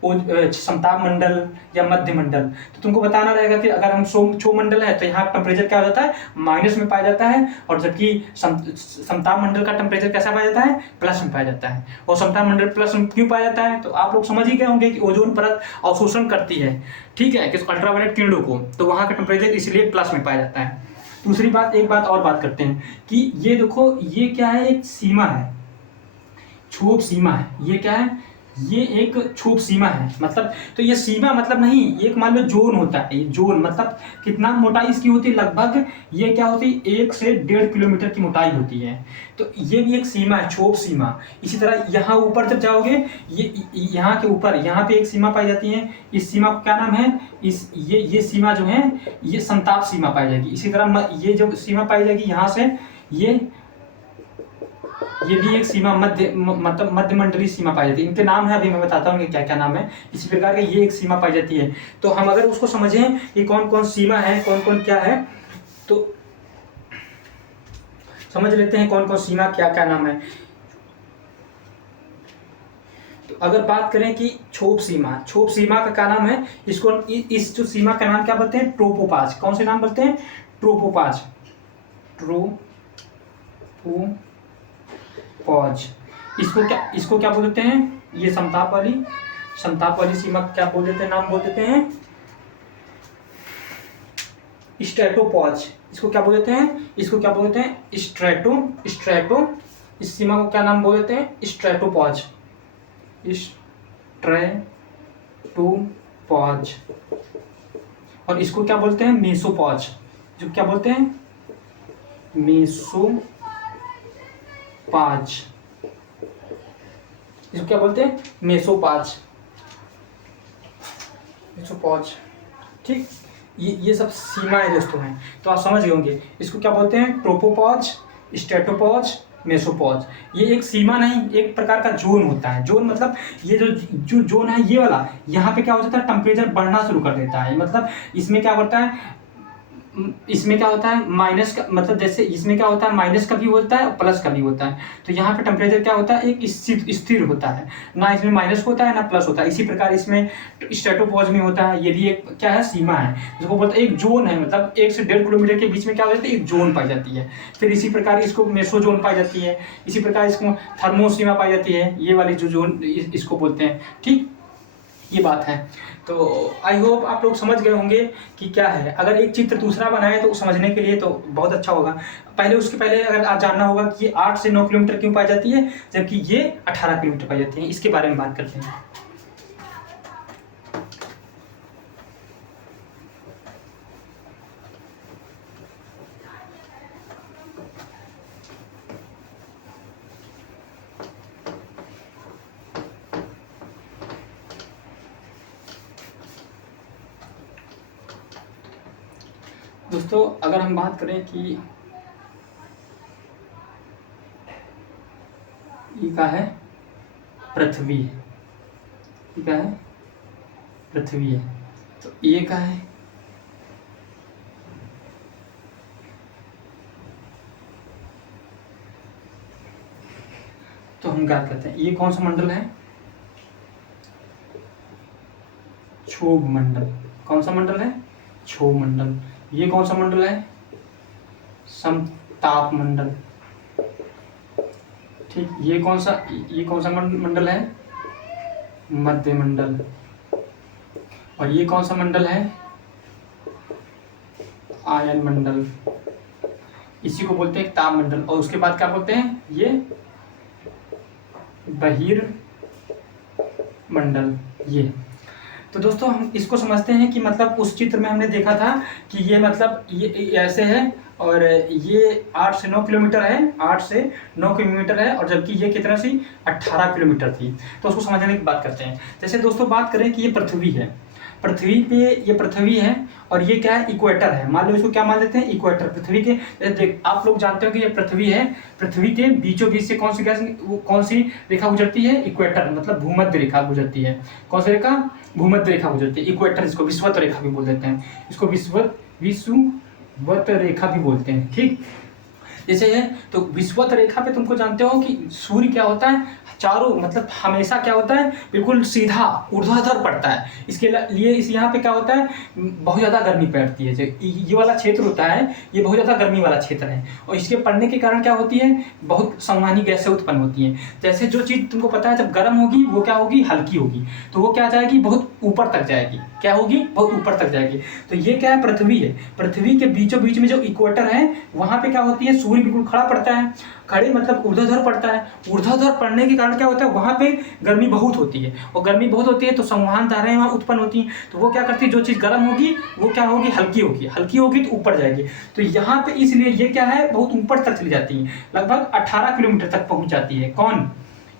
समताप मंडल या मध्य मंडल। तो तुमको बताना रहेगा कि अगर हम क्षोभ मंडल है तो यहाँ टेम्परेचर क्या हो जाता है, माइनस में पाया जाता है। और जबकि समताप मंडल का टेम्परेचर कैसा पाया जाता है, प्लस में पाया जाता है। और समताप मंडल प्लस में क्यों पाया जाता है, तो आप लोग समझ ही गए होंगे कि ओजोन परत अवशोषण करती है, ठीक है, कि अल्ट्रावायलेट किरणों को, तो वहाँ का टेम्परेचर इसलिए प्लस में पाया जाता है। दूसरी बात, एक बात और बात करते हैं कि ये देखो, ये क्या है, एक सीमा है, क्षोभ सीमा है। ये क्या है, ये एक क्षोभ सीमा है। मतलब तो ये सीमा मतलब नहीं, एक मान लो जोन होता है। ये जोन मतलब कितना मोटाई इसकी होती है, लगभग ये क्या होती है, 1 से 1.5 किलोमीटर की मोटाई होती है। तो ये भी एक सीमा है, क्षोभ सीमा। इसी तरह यहाँ ऊपर जब जाओगे, ये यहाँ के ऊपर यहाँ पे एक सीमा पाई जाती है। इस सीमा को क्या नाम है, ये सीमा जो है ये समताप सीमा पाई जाएगी। इसी तरह ये जो सीमा पाई जाएगी यहाँ से, ये भी एक सीमा मतलब मध्यमंडलीय सीमा पाई जाती है। इनके नाम है, अभी मैं बताता हूँ क्या क्या नाम है। इसी प्रकार के ये एक सीमा पाई जाती है। तो हम अगर उसको समझें कि कौन कौन सीमा है, कौन कौन क्या है, तो समझ लेते हैं कौन कौन सीमा क्या क्या नाम है। तो अगर बात करें कि क्षोभ सीमा का क्या नाम है, इसको इस जो सीमा का नाम क्या बोलते हैं, ट्रोपोपाज। कौन से नाम बोलते हैं, ट्रोपोपाज, ट्रोपोपाज। इसको क्या बोल देते हैं, ये समताप वाली सीमा क्या बोल देते हैं, नाम बोल देते हैं स्ट्रेटोपॉज। इसको क्या बोल देते हैं, स्ट्रेटो। इस सीमा को क्या नाम बोल देते हैं, स्ट्रेटोपॉज। और इसको क्या बोलते हैं, मेसोपॉज। जो क्या बोलते हैं, मेसोपाज। इसको क्या बोलते हैं, मेसोपाज। ठीक, ये सब सीमाएं दोस्तों हैं, तो आप समझ गए होंगे। इसको क्या बोलते हैं, ट्रोपोपॉज, स्ट्रेटोपॉज, मेसोपॉज। ये एक सीमा नहीं, एक प्रकार का जोन होता है। जोन मतलब ये जो जोन है ये वाला, यहाँ पे क्या हो जाता है, टेम्परेचर बढ़ना शुरू कर देता है। मतलब इसमें क्या होता है माइनस का, मतलब जैसे इसमें क्या होता है, माइनस का भी होता है और प्लस का भी होता है। तो यहाँ पे टेम्परेचर क्या होता है, एक स्थिर होता है, ना इसमें माइनस होता है ना प्लस होता है। इसी प्रकार इसमें स्ट्रेटोपॉज में होता है। ये भी एक क्या है, सीमा है, जिसको बोलते हैं एक जोन है। मतलब 1 से 1.5 किलोमीटर के बीच में क्या हो जाता है, एक जोन पाई जाती है। फिर इसी प्रकार इसको मेसो जोन पाई जाती है। इसी प्रकार इसको थर्मो सीमा पाई जाती है। ये वाली जो जोन इसको बोलते हैं। ठीक, ये बात है। तो आई होप आप लोग समझ गए होंगे कि क्या है। अगर एक चित्र दूसरा बनाए तो समझने के लिए तो बहुत अच्छा होगा। उसके पहले अगर आप जानना होगा कि ये 8 से 9 किलोमीटर क्यों पाई जाती है, जबकि ये 18 किलोमीटर पाई जाती है। इसके बारे में बात करते हैं। दोस्तों अगर हम बात करें कि ये क्या है, पृथ्वी है, ये क्या है, पृथ्वी है। तो ये क्या है, तो हम क्या कहते हैं, ये कौन सा मंडल है, क्षोभ मंडल। कौन सा मंडल है, क्षोभ मंडल। ये कौन सा मंडल है, समताप मंडल। ठीक, ये कौन सा मंडल है, मध्य मंडल। और ये कौन सा मंडल है, आयन मंडल। इसी को बोलते हैं ताप मंडल। और उसके बाद क्या बोलते हैं, ये बहिर मंडल। ये तो दोस्तों हम इसको समझते हैं कि मतलब उस चित्र में हमने देखा था कि ये मतलब ये ऐसे है और ये 8 से 9 किलोमीटर है, 8 से 9 किलोमीटर है, और जबकि ये कितना सी 18 किलोमीटर थी। तो उसको समझने की बात करते हैं। जैसे दोस्तों बात करें कि ये पृथ्वी है, पृथ्वी पे ये पृथ्वी है और ये क्या है, इक्वेटर है। मान लो इसको क्या मान लेते हैं, इक्वेटर। पृथ्वी के आप लोग जानते हो कि ये पृथ्वी है, पृथ्वी के बीचों बीच से कौन सी रेखा गुजरती है, इक्वेटर, मतलब भूमध्य रेखा गुजरती है। कौन सी रेखा, भूमध्य रेखा गुजरती है, इक्वेटर। इसको विषुवत रेखा भी बोल देते हैं, इसको विषुवत रेखा भी बोलते हैं। ठीक, जैसे है तो विषुवत रेखा पे तुमको जानते हो कि सूर्य क्या होता है, चारों मतलब हमेशा क्या होता है, बिल्कुल सीधा ऊर्ध्वाधर पड़ता है। इसके लिए इस यहाँ पे क्या होता है, बहुत ज़्यादा गर्मी पड़ती है। जो ये वाला क्षेत्र होता है ये बहुत ज़्यादा गर्मी वाला क्षेत्र है, और इसके पड़ने के कारण क्या होती है, बहुत संवहनी गैसें उत्पन्न होती हैं। जैसे जो चीज़ तुमको पता है जब गर्म होगी वो क्या होगी, हल्की होगी, तो वो क्या जाएगी, बहुत ऊपर तक जाएगी। क्या होगी, बहुत ऊपर तक जाएगी। तो ये क्या है, पृथ्वी है। पृथ्वी के बीचों बीच में जो इक्वेटर है वहाँ पे क्या होती है, सूर्य बिल्कुल खड़ा पड़ता है। खड़े मतलब ऊर्ध्वाधर पड़ता है। ऊर्ध्वाधर पड़ने के कारण क्या होता है, वहाँ पे गर्मी बहुत होती है, और गर्मी बहुत होती है तो संवहन धाराएं वहाँ उत्पन्न होती हैं। तो वो क्या करती है, जो चीज़ गर्म होगी वो क्या होगी, हल्की होगी, हल्की होगी तो ऊपर जाएगी। तो यहाँ पे इसलिए ये क्या है, बहुत ऊपर तक चली जाती है, लगभग 18 किलोमीटर तक पहुँच जाती है। कौन,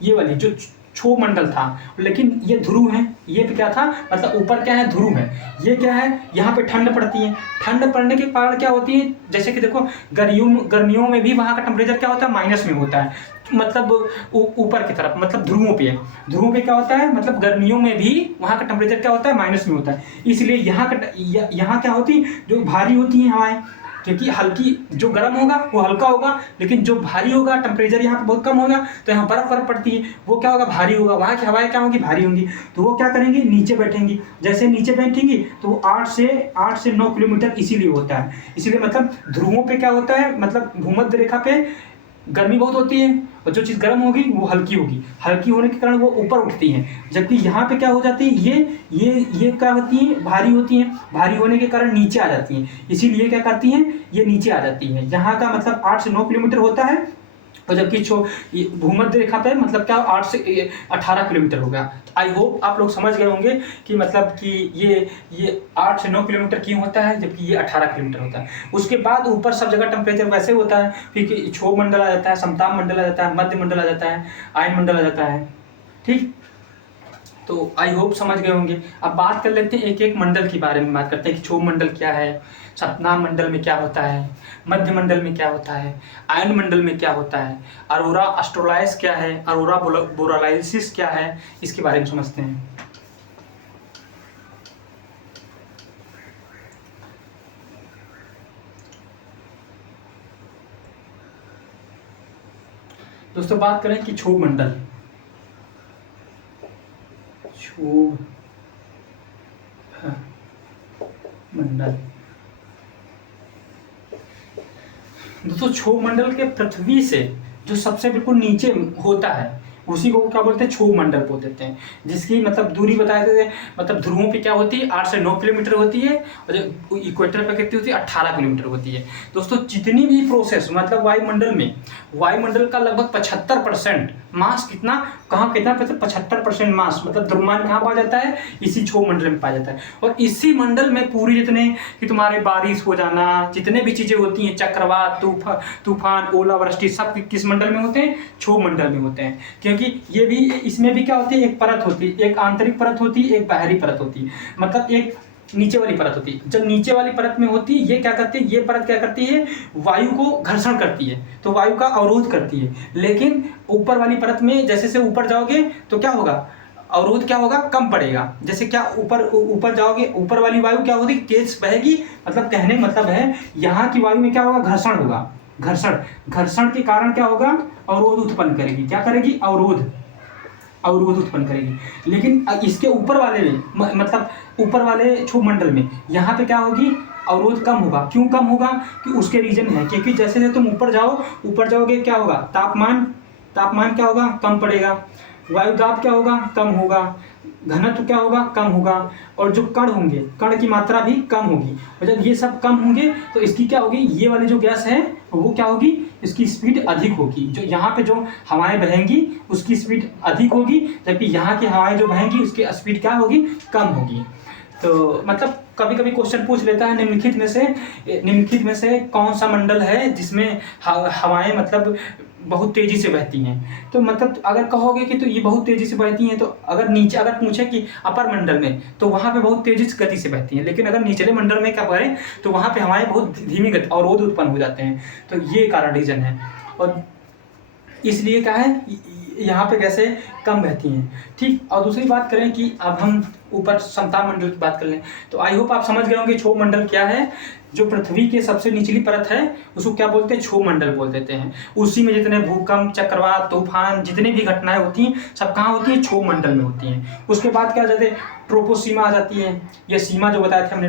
ये वाली जो क्षोभ मंडल था। लेकिन ये ध्रुव है, ये पे क्या था, मतलब ऊपर क्या है, ध्रुव है। ये क्या है, यहाँ पे ठंड पड़ती है। ठंड पड़ने के कारण क्या होती है, जैसे कि देखो गर्मियों में भी वहाँ का टेम्परेचर क्या होता है, माइनस में होता है, मतलब ऊपर की तरफ, मतलब ध्रुवों पे। ध्रुवों पे क्या होता है, मतलब गर्मियों में भी वहाँ का टेम्परेचर क्या होता है, माइनस में होता है। इसलिए यहाँ क्या होती है, जो भारी होती हैं हवाएं, क्योंकि हल्की जो गर्म होगा वो हल्का होगा, लेकिन जो भारी होगा टेम्परेचर यहाँ पे बहुत कम होगा तो यहाँ बर्फ पड़ती है, वो क्या होगा, भारी होगा, वहाँ की हवाएं क्या होंगी, भारी होंगी। तो वो क्या करेंगी, नीचे बैठेंगी। जैसे नीचे बैठेंगी तो वो 8 से 9 किलोमीटर इसीलिए होता है। इसीलिए मतलब ध्रुवों पे क्या होता है, मतलब भूमध्य रेखा पे गर्मी बहुत होती है और जो चीज़ गर्म होगी वो हल्की होगी, हल्की होने के कारण वो ऊपर उठती हैं। जबकि यहाँ पे क्या हो जाती है, ये क्या होती है, भारी होती हैं, भारी होने के कारण नीचे आ जाती हैं। इसीलिए क्या करती हैं, ये नीचे आ जाती हैं। यहाँ का मतलब 8 से 9 किलोमीटर होता है और जबकि भूमध्य रेखा पे मतलब क्या 8 से 18 किलोमीटर होगा। तो आई होप आप लोग समझ गए होंगे कि मतलब कि ये 8 से 9 किलोमीटर क्यों होता है, जबकि ये 18 किलोमीटर होता है। उसके बाद ऊपर सब जगह टेम्परेचर वैसे होता है, फिर क्षोभ मंडल आ जाता है, समताप मंडल आ जाता है, मध्य मंडल आ जाता है, आयन मंडल आ जाता है। ठीक, तो आई होप समझ गए होंगे। अब बात कर लेते हैं एक एक मंडल के बारे में, बात करते हैं कि क्षोभ मंडल क्या है, सप्तनाम मंडल में क्या होता है, मध्य मंडल में क्या होता है, आयन मंडल में क्या होता है, अरोरा ऑस्ट्रेलाइस क्या है, अरोरा बोरालिसिस क्या है, इसके बारे में समझते हैं। दोस्तों बात करें कि क्षोभ मंडल, क्षोभ मंडल, दोस्तों क्षोभ मंडल के पृथ्वी से जो सबसे बिल्कुल नीचे होता है उसी को क्या बोलते हैं, क्षोभ मंडल बोल देते हैं। जिसकी मतलब दूरी बताए थे, मतलब ध्रुवों पे क्या होती है 8 से 9 किलोमीटर होती है और जो इक्वेटर पे कितनी होती है 18 किलोमीटर होती है। दोस्तों जितनी भी प्रोसेस मतलब वायुमंडल में, वायुमंडल का लगभग 75% मास कितना, कहाँ कितना 75% मास मतलब द्रव्यमान कहाँ पाया जाता है, इसी क्षोभ मंडल में पाया जाता है। और इसी मंडल में पूरी जितने कि तुम्हारे बारिश हो जाना, जितने भी चीजें होती हैं, चक्रवात, तूफान, ओलावृष्टि, सब किस मंडल में होते हैं, क्षोभ मंडल में होते हैं। क्योंकि ये भी, इसमें भी क्या होती है, एक परत होती है, एक आंतरिक परत होती है, एक बाहरी परत होती है, मतलब एक नीचे वाली परत होती है। जब नीचे वाली परत में होती है, ये क्या करती है, ये परत क्या करती है, वायु को घर्षण करती है, तो वायु का अवरोध करती है। लेकिन ऊपर वाली परत में जैसे से ऊपर जाओगे तो क्या होगा, अवरोध क्या होगा, कम पड़ेगा। जैसे क्या ऊपर जाओगे, ऊपर वाली वायु क्या होगी, तेज बहेगी, मतलब कहने मतलब है यहाँ की वायु में क्या होगा, घर्षण होगा। घर्षण के कारण क्या होगा, अवरोध उत्पन्न करेगी। क्या करेगी, अवरोध उत्पन्न करेगी। लेकिन इसके ऊपर वाले में मतलब ऊपर वाले क्षोभ मंडल में यहाँ पे क्या होगी, अवरोध कम होगा। क्यों कम होगा, कि उसके रीजन है, क्योंकि जैसे जैसे तुम ऊपर जाओगे क्या होगा, तापमान क्या होगा, कम पड़ेगा, वायु दाब क्या होगा, कम होगा, घनत्व क्या होगा, कम होगा, और जो कण होंगे, कण की मात्रा भी कम होगी। और जब ये सब कम होंगे तो इसकी क्या होगी, ये वाली जो गैस है वो क्या होगी, इसकी स्पीड अधिक होगी। जो यहाँ पे जो हवाएं बहेंगी उसकी स्पीड अधिक होगी, जबकि यहाँ की हवाएं जो बहेंगी उसकी स्पीड क्या होगी, कम होगी। तो मतलब कभी कभी क्वेश्चन पूछ लेता है निम्नलिखित में से कौन सा मंडल है जिसमें हवाएं मतलब बहुत तेजी से बहती हैं। तो मतलब अगर कहोगे कि तो ये बहुत तेजी से बहती हैं, तो अगर पूछे कि अपर मंडल में, तो वहाँ पे बहुत तेजी से गति से बहती हैं। लेकिन अगर निचले मंडल में क्या करें तो वहाँ पे हवाएं बहुत धीमी गति, अवरोध उत्पन्न हो जाते हैं। तो ये कारण रीजन है, और इसलिए क्या है, यहाँ पे गैसें कम बहती हैं। ठीक, और दूसरी बात करें कि अब हम ऊपर समताप मंडल की बात कर लें, तो आई होप आप समझ गए होंगे क्षोभ मंडल क्या है। जो पृथ्वी के सबसे निचली परत है उसको क्या बोलते हैं, क्षोभ मंडल बोल देते हैं। उसी में जितने भूकंप, चक्रवात, तूफान, जितनी भी घटनाएं होती हैं सब कहाँ होती हैं, क्षोभ मंडल में होती हैं। उसके बाद क्या जाते हैं, ट्रोपोसीमा आ जाती है। ये सीमा जो बताया था हमने,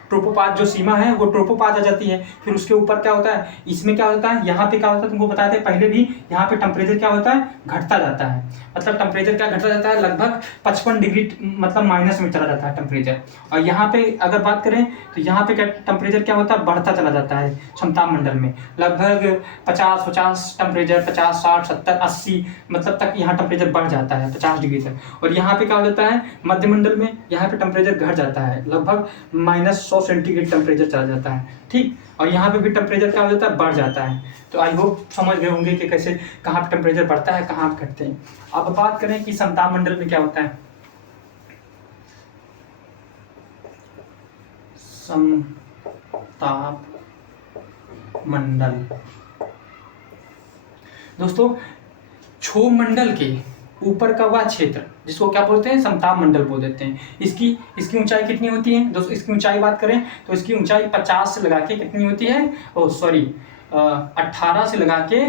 ट्रोपोपाज जो सीमा है वो ट्रोपोपाज आ जाती है। फिर उसके ऊपर क्या होता है, इसमें क्या होता है, यहाँ पे क्या होता है, तुमको बताया था पहले भी, यहाँ पे टेम्परेचर क्या होता है, घटता जाता है। मतलब टेम्परेचर क्या घटता जाता है, लगभग 55 डिग्री मतलब माइनस में चला जाता है टेम्परेचर। और यहाँ पे अगर बात करें तो यहाँ पे क्या टेम्परेचर क्या होता है, बढ़ता चला जाता है समताप मंडल में। लगभग 50 टेम्परेचर 50, 60, 70, 80 मतलब तक यहाँ टेम्परेचर बढ़ जाता है 50 डिग्री तक। और यहाँ पे क्या हो जाता है, मध्य मंडल में यहाँ पे टेम्परेचर घट जाता है, लगभग -100 सेंटीग्रेड टेम्परेचर चला जाता है। ठीक, और यहाँ पे भी टेम्परेचर क्या हो जाता है, बढ़ जाता है। तो आई होप समझ गए होंगे कि कैसे कहाँ पे टेम्परेचर बढ़ता है, कहाँ पे घटते हैं। अब बात करें कि समताप मंडल में क्या होता है। समताप मंडल, दोस्तों क्षोभ मंडल के ऊपर का वह क्षेत्र जिसको क्या बोलते हैं, समताप मंडल बोल देते हैं। इसकी ऊंचाई कितनी होती है दोस्तों, इसकी ऊंचाई बात करें तो इसकी ऊंचाई 50 से लगा के कितनी होती है, 18 से लगा के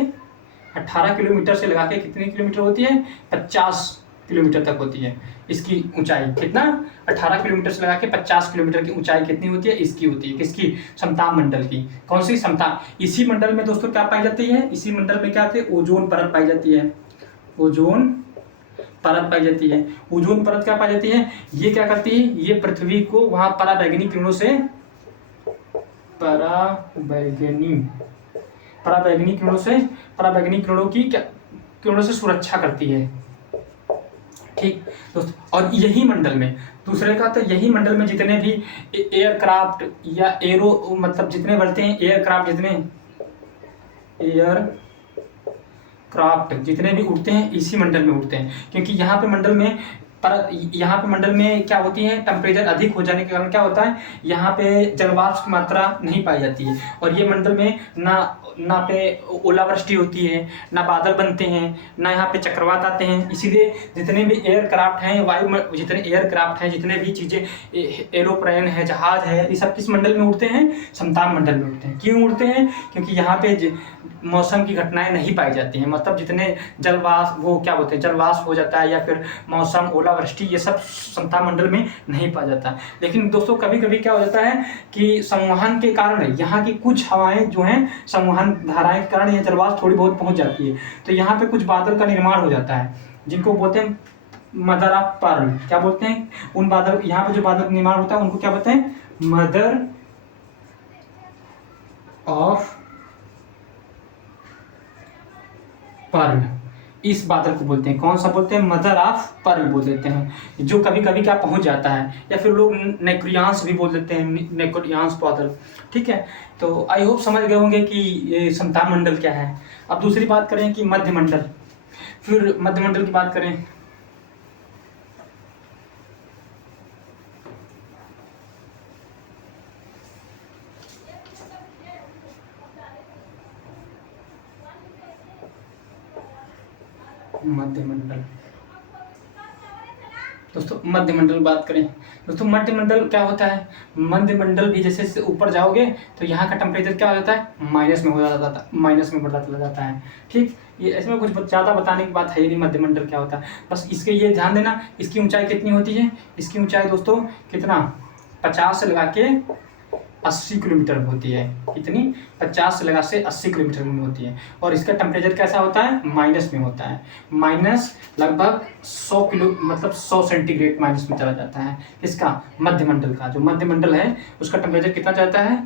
18 किलोमीटर से लगा के कितने किलोमीटर होती है, 50 किलोमीटर तक होती है इसकी ऊंचाई। कितना, 18 किलोमीटर से लगा के 50 किलोमीटर की ऊंचाई कितनी होती है, इसकी होती है। किसकी, समताप मंडल की। कौन सी, समताप। इसी मंडल में दोस्तों क्या पाई जाती है, इसी मंडल में क्या आती है, ओजोन परत पाई जाती है। ओजोन परत पाई जाती है। ओजोन परत क्या पाई जाती है, ये क्या करती है, ये पृथ्वी को वहां पराबैंगनी किरणों से, पराबैंगनी किरणों से सुरक्षा करती है। ठीक दोस्तों, और यही मंडल में दूसरे का तो यही मंडल में जितने भी एयरक्राफ्ट या एरो मतलब जितने बढ़ते हैं एयरक्राफ्ट, जितने भी उड़ते हैं इसी मंडल में उड़ते हैं। क्योंकि यहाँ पे मंडल में क्या होती है, टेम्परेचर अधिक हो जाने के कारण क्या होता है, यहाँ पे जलवाष्प की मात्रा नहीं पाई जाती है। और ये मंडल में ना पे ओलावृष्टि होती है, ना बादल बनते हैं, ना यहाँ पे चक्रवात आते हैं। इसीलिए जितने भी एयरक्राफ्ट हैं, जितने भी चीज़ें, एरोप्लेन है, जहाज है, ये सब किस मंडल में उड़ते हैं, समताप मंडल में उड़ते हैं। क्यों उड़ते हैं, क्योंकि यहाँ पे मौसम की घटनाएं नहीं पाई जाती हैं। मतलब जितने जलवाष्प हो जाता है या फिर मौसम, ओलावृष्टि, ये सब समताप मंडल में नहीं पाया जाता। लेकिन दोस्तों कभी कभी क्या हो जाता है कि संवहन के कारण यहाँ की कुछ हवाएं जो हैं, संवहन धाराएं के कारण यह जलवाष्प थोड़ी बहुत पहुंच जाती है, तो यहाँ पे कुछ बादल का निर्माण हो जाता है, जिनको बोलते हैं मदर ऑफ पर्ल। क्या बोलते हैं, उन बादल, यहाँ पे जो बादल निर्माण होता है उनको क्या बोलते हैं, मदर ऑफ पर्ल। इस बादल को बोलते हैं, कौन सा बोलते हैं, मदर ऑफ पर्ल बोल देते हैं, जो कभी कभी क्या पहुंच जाता है, या फिर लोग नेक्रियांस भी बोल देते हैं, नेक्रियांस बादल। ठीक है, तो आई होप समझ गए होंगे कि ये समताप मंडल क्या है। अब दूसरी बात करें कि मध्यमंडल। फिर मध्यमंडल की बात करें, मध्यमंडल दोस्तों, मध्यमंडल बात करें दोस्तों, मध्यमंडल क्या होता है, मध्यमंडल भी जैसे ऊपर जाओगे तो यहाँ का टेम्परेचर क्या हो जाता है, माइनस में बढ़ता चला जाता है। ठीक, ये इसमें कुछ ज़्यादा बताने की बात है ही नहीं, मध्यमंडल क्या होता है, बस इसके ये ध्यान देना। इसकी ऊंचाई कितनी होती है, इसकी ऊंचाई दोस्तों कितना, 50 से लगा के 80 किलोमीटर होती है। कितनी, 50 से लगा से 80 किलोमीटर में होती है। और इसका टेम्परेचर कैसा होता है, माइनस में होता है, माइनस लगभग 100 सेंटीग्रेड माइनस में चला जाता है। इसका मध्यमंडल का, जो मध्यमंडल है उसका टेम्परेचर कितना जाता है,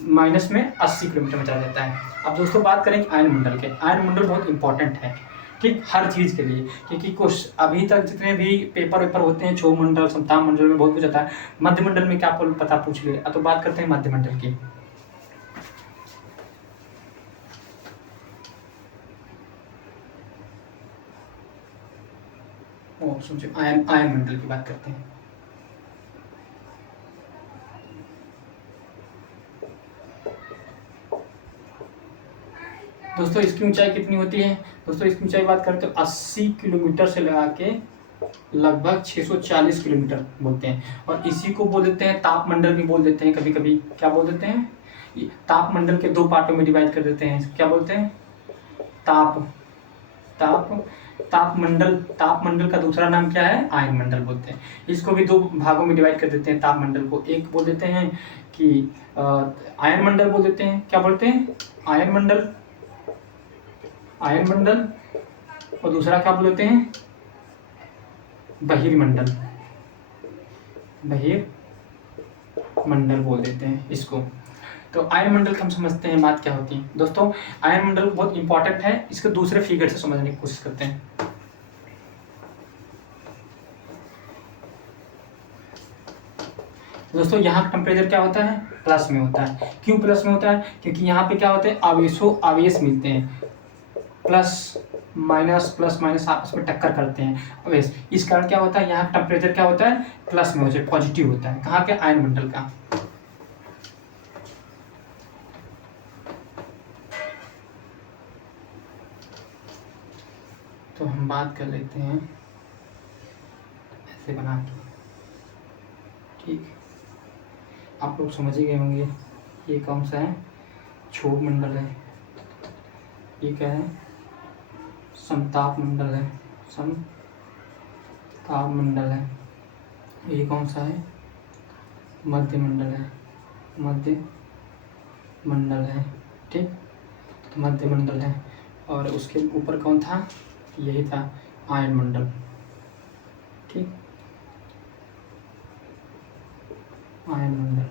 माइनस में 80 किलोमीटर में चला जाता है। अब दोस्तों बात करें आयनमंडल के। आयनमंडल बहुत इंपॉर्टेंट है, ठीक, हर चीज़ के लिए, क्योंकि कुछ अभी तक जितने भी पेपर होते हैं, क्षोभ मंडल, समताप मंडल में बहुत कुछ आता है, मध्यमंडल में क्या पता पूछ ले। तो बात करते हैं मध्यमंडल की। आयन मंडल की बात करते हैं। दोस्तों इसकी ऊंचाई कितनी होती है, दोस्तों इसकी ऊंचाई बात करते हैं 80 किलोमीटर से लगा के लगभग 640 किलोमीटर बोलते हैं। और इसी को बोल देते हैं तापमंडल भी बोल देते हैं, कभी कभी क्या बोल देते हैं, तापमंडल के दो पार्टों में डिवाइड कर देते हैं। क्या बोलते हैं, तापमंडल का दूसरा नाम क्या है, आयन मंडल बोलते हैं। इसको भी दो भागों में डिवाइड कर देते हैं तापमंडल को। एक बोल देते हैं कि आयन मंडल बोल देते हैं, क्या बोलते हैं, आयन मंडल, और दूसरा क्या बोलते हैं, बहिर्मंडल बोल देते हैं इसको। तो आयन मंडल हम समझते हैं बात क्या होती है। दोस्तों आयन मंडल बहुत इंपॉर्टेंट है, इसको दूसरे फिगर से समझने की कोशिश करते हैं। दोस्तों यहाँ का टेम्परेचर क्या होता है, प्लस में होता है। क्यों प्लस में होता है, क्योंकि यहाँ पे क्या होते हैं, आवेश मिलते हैं, प्लस माइनस आपस में टक्कर करते हैं आवेश। इस कारण क्या होता है, यहाँ का टेम्परेचर क्या होता है, प्लस में होता है, पॉजिटिव होता है। कहाँ के, आयन मंडल का। तो हम बात कर लेते हैं ऐसे बना के, ठीक। आप लोग समझ ही गए होंगे ये कौन सा है, क्षोभ मंडल है। ये क्या है, समताप मंडल है, समताप मंडल है। ये कौन सा है, मध्य मंडल है, मध्य मंडल है, ठीक। तो मध्य मंडल है। और उसके ऊपर कौन था, यही था आयन मंडल, ठीक। आयन मंडल,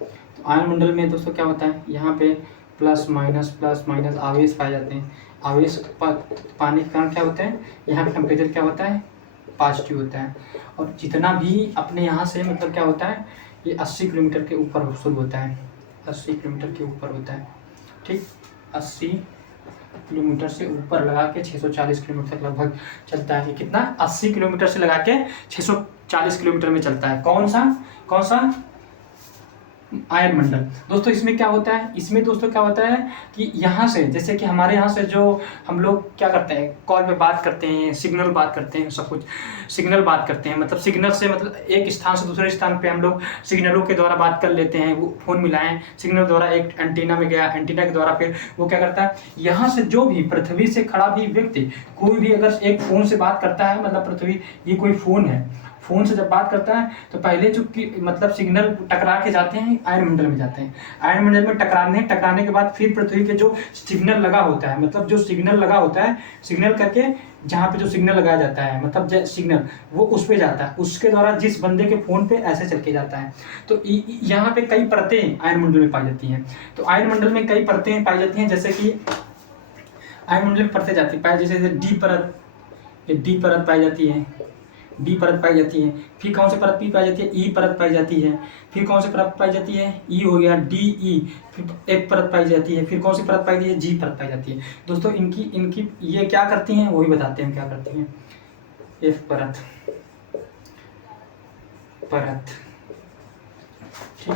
तो आयन मंडल में दोस्तों क्या होता है, यहाँ पे प्लस माइनस आवेश पाए जाते हैं। आवेश पाने के कारण क्या होता है, यहाँ पे टेम्परेचर क्या होता है, पॉजिटिव होता है। और जितना भी अपने यहाँ से मतलब क्या होता है, ये 80 किलोमीटर के ऊपर शुरू होता है, 80 किलोमीटर के ऊपर होता है, ठीक। 80 किलोमीटर से ऊपर लगा के 640 किलोमीटर तक लगभग चलता है। कितना, 80 किलोमीटर से लगा के 640 किलोमीटर में चलता है। कौन सा आयन मंडल। दोस्तों इसमें क्या होता है, इसमें दोस्तों क्या होता है कि यहाँ से, जैसे कि हमारे यहाँ से जो हम लोग क्या करते हैं, कॉल पे बात करते हैं, सिग्नल बात करते हैं, सब कुछ सिग्नल बात करते हैं, मतलब सिग्नल से मतलब एक स्थान से दूसरे स्थान पे हम लोग सिग्नलों के द्वारा बात कर लेते हैं। वो फ़ोन मिलाएं, सिग्नल द्वारा एक एंटीना में गया, एंटीना के द्वारा फिर वो क्या करता है, यहाँ से जो भी पृथ्वी से खड़ा भी व्यक्ति कोई भी अगर एक फ़ोन से बात करता है, मतलब पृथ्वी, ये कोई फ़ोन है, फ़ोन से जब बात करता है तो पहले जो मतलब सिग्नल टकरा के जाते हैं आयन मंडल में जाते हैं। आयन मंडल में टकराने के बाद फिर पृथ्वी के जो सिग्नल लगा होता है, मतलब जो सिग्नल लगा होता है, सिग्नल करके जहाँ पे जो सिग्नल लगाया जाता है, मतलब सिग्नल वो उस पे जाता है, उसके द्वारा जिस बंदे के फ़ोन पे ऐसे चल के जाता है। तो यहाँ पे कई परतें आयन मंडल में पाई जाती हैं। तो आयन मंडल में कई परतें पाई जाती हैं, जैसे कि आयन मंडल में परतें जाती है, जैसे डी परत, ये डी परत पाई जाती है, डी परत पाई जाती है। फिर कौन सी परत पाई जाती है, ई परत पाई जाती है। फिर कौन सी परत पाई जाती है, ई हो गया, डी ई। फिर एफ परत पाई जाती है। फिर कौन सी परत पाई जाती है, जी परत पाई जाती है। दोस्तों इनकी ये क्या करती हैं, वही बताते हैं क्या करती हैं। एफ परत, ठीक।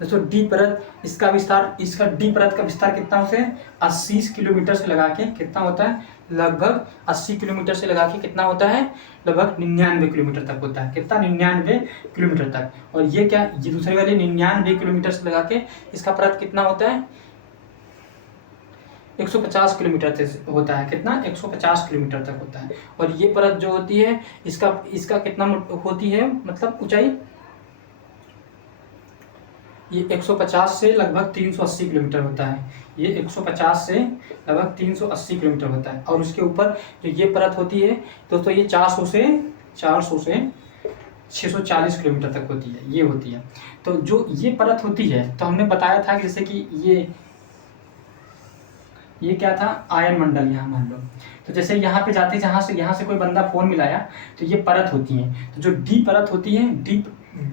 दोस्तों डी परत, इसका डी परत का विस्तार कितना होता है, 80 किलोमीटर से लगा के कितना होता है, लगभग 80 किलोमीटर से लगा के कितना होता है, लगभग 99 किलोमीटर तक होता है। कितना, 99 किलोमीटर तक। और ये क्या, ये दूसरे वाले 99 किलोमीटर से लगा के इसका परत कितना होता है, 150 किलोमीटर तक होता है। कितना, 150 किलोमीटर तक होता है। और ये परत जो होती है इसका कितना होती है, मतलब ऊंचाई, ये 150 से लगभग 380 किलोमीटर होता है। ये 150 से लगभग 380 किलोमीटर होता है। और उसके ऊपर जो ये परत होती है दोस्तों, ये 400 से 640 किलोमीटर तक होती है, ये होती है। तो जो ये परत होती है, तो हमने बताया था कि जैसे कि ये क्या था, आयन मंडल। यहाँ मान लो, तो जैसे यहाँ पे जाते, यहाँ से कोई बंदा फ़ोन मिलाया, तो ये परत होती है। तो जो डी परत होती है,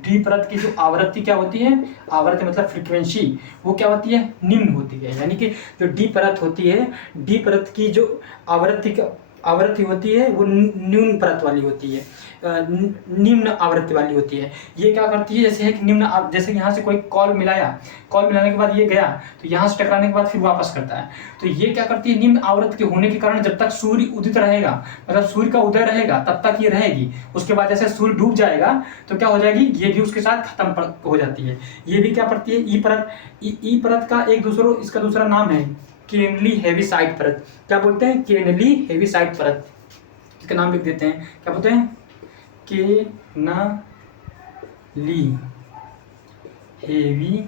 डी परत की जो आवृत्ति क्या होती है, आवृत्ति मतलब फ्रीक्वेंसी, वो क्या होती है, निम्न होती है। यानी कि जो डी परत होती है, डी परत की जो आवृत्ति होती है वो न्यून परत वाली होती है, निम्न आवृत्ति वाली होती है। ये क्या करती है, जैसे एक निम्न, जैसे यहाँ से कोई कॉल मिलाने के बाद ये गया, तो यहाँ से टकराने के बाद फिर वापस करता है। तो ये क्या करती है, निम्न आवृत्ति के होने के कारण जब तक सूर्य उदित रहेगा, मतलब सूर्य का उदय रहेगा, तब तक ये रहेगी। उसके बाद जैसे सूर्य डूब जाएगा तो क्या हो जाएगी, ये भी उसके साथ खत्म हो जाती है। ये भी क्या पड़ती है, ई परत का इसका दूसरा नाम है केनली हेविसाइड परत। क्या बोलते हैं, केनली हेविसाइड परत, इसका नाम लिख देते हैं। क्या बोलते हैं, केनली हेवी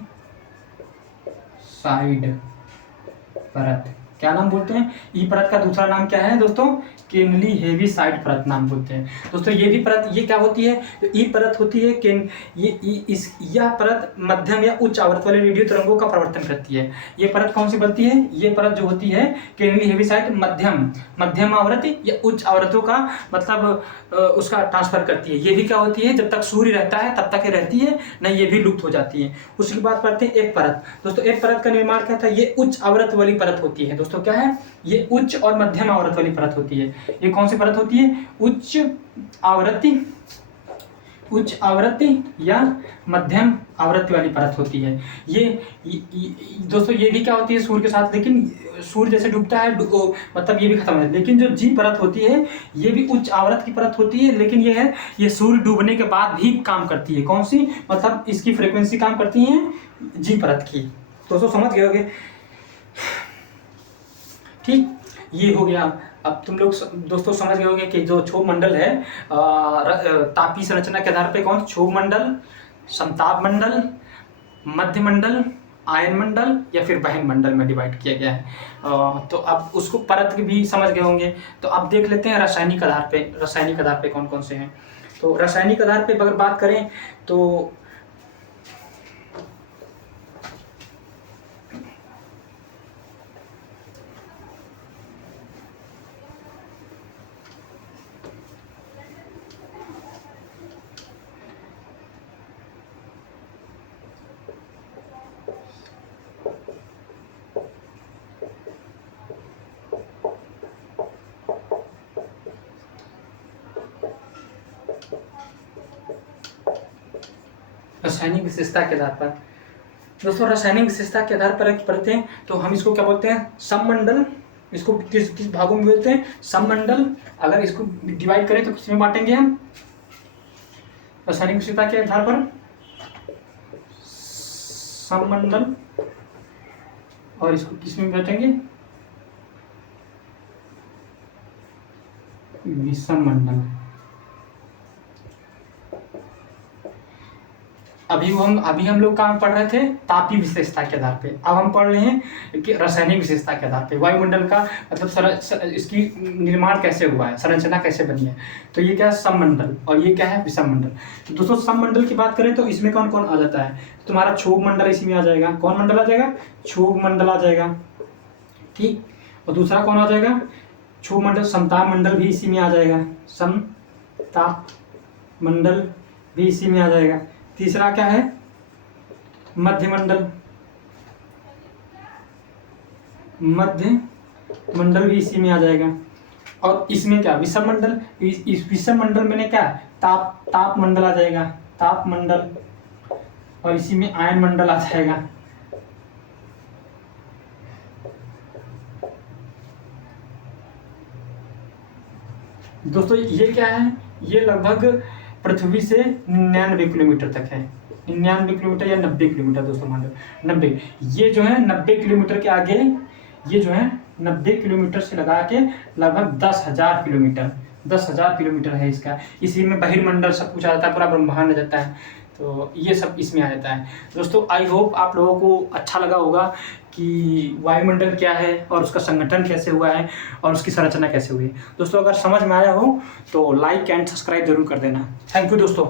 साइड परत। क्या नाम बोलते हैं, ई परत का दूसरा नाम क्या है दोस्तों, केनली हेवी साइड परत नाम बोलते हैं। दोस्तों ये भी परत, ये क्या होती है, ई परत होती है, यह परत मध्यम या उच्च आवृत्ति वाले रेडियो तरंगों का प्रवर्तन करती है। ये परत कौन सी बनती है, ये परत जो होती है केनली हेवी साइड मध्यम आवृत्ति या उच्च आवृत्तियों का मतलब उसका ट्रांसफर करती है। ये भी क्या होती है, जब तक सूर्य रहता है तब तक ये रहती है, नहीं ये भी लुप्त हो जाती है। उसके बाद पढ़ते हैं एक परत। दोस्तों एक परत का निर्माण क्या था, ये उच्च आवृत्ति वाली परत होती है। दोस्तों दोस्तों क्या है, ये उच्च और मध्यम आवृत्ति वाली परत होती है। ये कौन सी परत होती है, उच्च आवृत्ति या मध्यम आवृत्ति वाली परत होती है। दोस्तों ये भी क्या होती है सूर्य के साथ, लेकिन सूर्य जैसे डूबता है मतलब ये भी खत्म है। लेकिन जो जी परत होती है ये भी उच्च आवृत्ति की परत होती है, लेकिन ये सूर्य डूबने के बाद भी काम करती है। कौन सी, मतलब इसकी फ्रीक्वेंसी काम करती है जी परत की। दोस्तों समझ गए होंगे, ठीक, ये हो गया। अब तुम लोग दोस्तों समझ गए होंगे कि जो क्षोभ मंडल है तापीय संरचना के आधार पे कौन, क्षोभ मंडल, समताप मंडल, मध्य मंडल, आयन मंडल या फिर वहन मंडल में डिवाइड किया गया है। तो अब उसको परत भी समझ गए होंगे। तो अब देख लेते हैं रासायनिक आधार पे कौन कौन से हैं। तो रासायनिक आधार पे अगर बात करें तो रासायनिक विशेषता के आधार पर, दोस्तों रासायनिक विशेषता के आधार पर पढ़ते हैं तो हम इसको क्या बोलते हैं, सममंडल। इसको किस भागों में बोलते हैं, सममंडल। अगर इसको डिवाइड करें तो किस में बांटेंगे हम, रासायनिक विशेषता के आधार पर सममंडल, और इसको किस में बांटेंगे, विषम मंडल। अभी हम लोग कहाँ पढ़ रहे थे, तापीय विशेषता के आधार पे। अब हम पढ़ रहे हैं कि रासायनिक विशेषता के आधार पे वायुमंडल का मतलब इसकी निर्माण कैसे हुआ है, संरचना कैसे बनी है। तो ये क्या है, सममंडल, और ये क्या है, विषम मंडल। तो दोस्तों सममंडल की बात करें तो इसमें कौन कौन आ जाता है, तो तुम्हारा क्षोभ मंडल इसी में आ जाएगा। कौन मंडल आ जाएगा, क्षोभ मंडल आ जाएगा, ठीक। और दूसरा कौन आ जाएगा, क्षोभ मंडल, समताप मंडल भी इसी में आ जाएगा, समताप मंडल भी इसी में आ जाएगा। तीसरा क्या है, मध्य मंडल भी इसी में आ जाएगा। और इसमें क्या, विषम मंडल, इस विषम मंडल में क्या, ताप मंडल आ जाएगा, ताप मंडल, और इसी में आयन मंडल आ जाएगा। दोस्तों ये क्या है, ये लगभग पृथ्वी से 99 किलोमीटर तक है, 99 किलोमीटर या 90 किलोमीटर दोस्तों मान लो 90। ये जो है 90 किलोमीटर के आगे, ये जो है 90 किलोमीटर से लगा के लगभग 10,000 किलोमीटर है इसका। इसी में बहिर्मंडल सब कुछ आ जाता है, पूरा ब्रह्मांड आ जाता है। तो ये सब इसमें आ जाता है। दोस्तों आई होप आप लोगों को अच्छा लगा होगा कि वायुमंडल क्या है और उसका संगठन कैसे हुआ है और उसकी संरचना कैसे हुई है। दोस्तों अगर समझ में आया हो तो लाइक एंड सब्सक्राइब जरूर कर देना। थैंक यू दोस्तों।